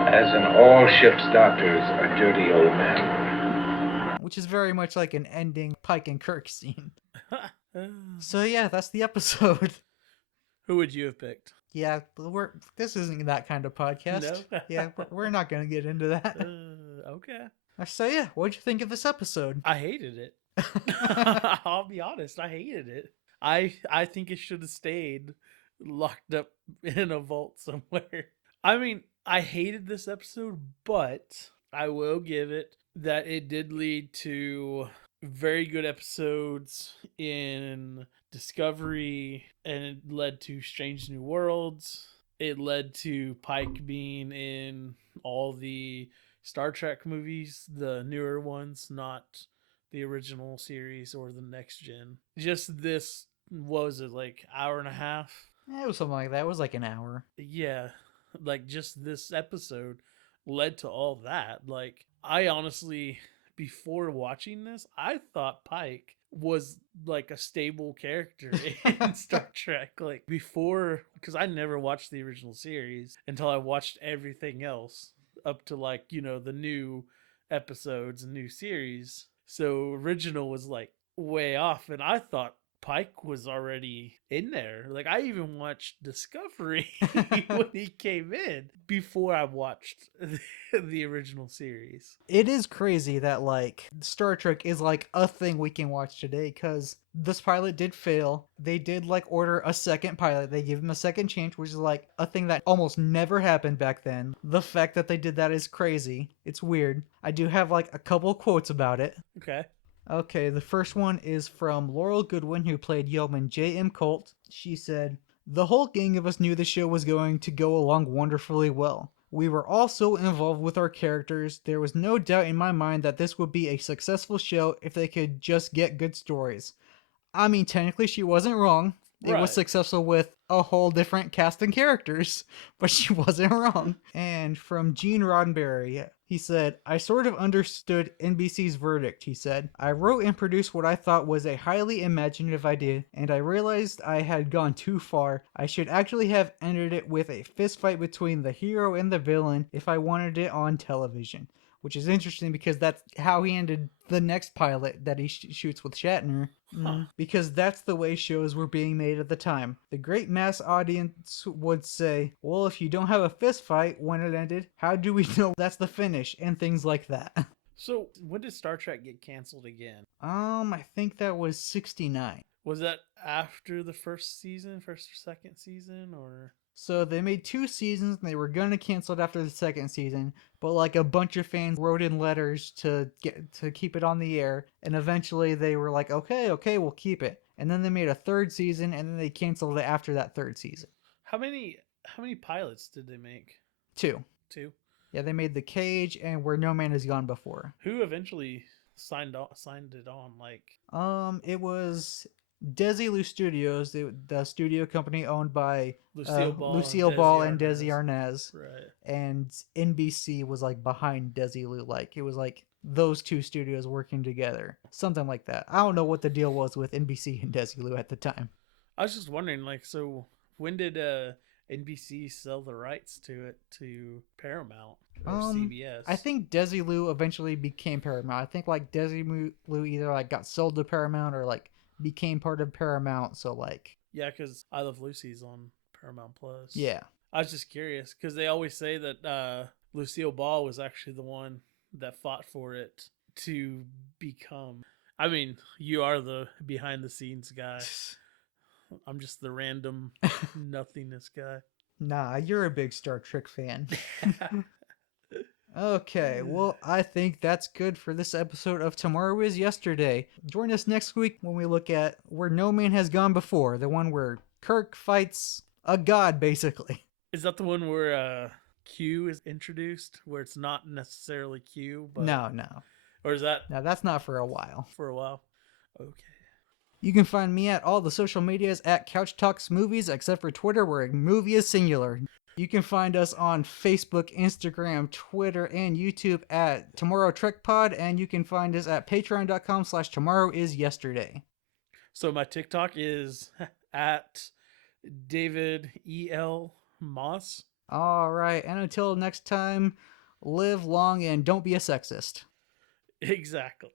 As in all ship's doctors, a dirty old man. which is very much like an ending Pike and Kirk scene. So yeah, that's the episode. Who would you have picked? Yeah, this isn't that kind of podcast. No? Yeah, we're not going to get into that. Okay. So yeah, what'd you think of this episode? I hated it. I'll be honest, I hated it. I think it should have stayed locked up in a vault somewhere. I mean, I hated this episode, but I will give it that it did lead to very good episodes in Discovery, and it led to Strange New Worlds. It led to Pike being in all the Star Trek movies, the newer ones, not the original series or the next gen. Just this, what was it, like hour and a half? It was something like that. It was like an hour. Yeah, like just this episode led to all that. Like, I honestly, before watching this, I thought Pike was like a stable character in Star Trek. Like, before, because I never watched the original series until I watched everything else up to, like, you know, the new episodes and new series. So original was like way off, and I thought Pike was already in there. Like, I even watched Discovery when he came in before I watched the original series. It is crazy that like Star Trek is like a thing we can watch today, because this pilot did fail. They did like order a second pilot. They gave him a second chance, which is like a thing that almost never happened back then. The fact that they did that is crazy. It's weird. I do have like a couple quotes about it. Okay. Okay, the first one is from Laurel Goodwin, who played Yeoman J.M. Colt. She said, "The whole gang of us knew the show was going to go along wonderfully well. We were all so involved with our characters, there was no doubt in my mind that this would be a successful show if they could just get good stories." I mean, technically she wasn't wrong. It was Right. successful with a whole different cast and characters, but she wasn't wrong. And from Gene Roddenberry, he said, "I sort of understood NBC's verdict," he said. "I wrote and produced what I thought was a highly imaginative idea, and I realized I had gone too far. I should actually have ended it with a fistfight between the hero and the villain if I wanted it on television." Which is interesting because that's how he ended the next pilot that he shoots with Shatner. Because that's the way shows were being made at the time. The great mass audience would say, well, if you don't have a fist fight when it ended, how do we know that's the finish? And things like that. So, when did Star Trek get canceled again? I think that was 69. Was that after the first or second season, or? So they made 2 seasons and they were going to cancel it after the second season, but like a bunch of fans wrote in letters to keep it on the air, and eventually they were like, okay, we'll keep it. And then they made a 3rd season, and then they canceled it after that 3rd season. How many pilots did they make? 2. 2. Yeah, they made The Cage and Where No Man Has Gone Before. Who eventually signed it on? Like, It was Desilu Studios, the studio company owned by Lucille Ball and and Desi Desi Arnaz. right? And NBC was like behind Desilu. Like, it was like those 2 studios working together. Something like that. I don't know what the deal was with NBC and Desilu at the time. I was just wondering, like, so when did NBC sell the rights to it to Paramount or CBS? I think Desilu eventually became Paramount. I think like Desilu either like got sold to Paramount or like became part of Paramount. So like, yeah, because I Love Lucy's on Paramount Plus. yeah. I was just curious because they always say that Lucille Ball was actually the one that fought for it to become. I mean, you are the behind the scenes guy. I'm just the random nothingness guy. Nah, you're a big Star Trek fan. Okay, well, I think that's good for this episode of Tomorrow Is Yesterday. Join us next week when we look at Where No Man Has Gone Before, the one where Kirk fights a god, basically. Is that the one where Q is introduced, where it's not necessarily Q? But... No. Or is that No, that's not for a while. for a while? Okay. You can find me at all the social medias at Couch Talks Movies, except for Twitter, where movie is singular. You can find us on Facebook, Instagram, Twitter, and YouTube at Tomorrow Trek Pod, and you can find us at patreon.com/tomorrowisyesterday. So my TikTok is at David E.L. Moss. All right, and until next time, live long and don't be a sexist. Exactly.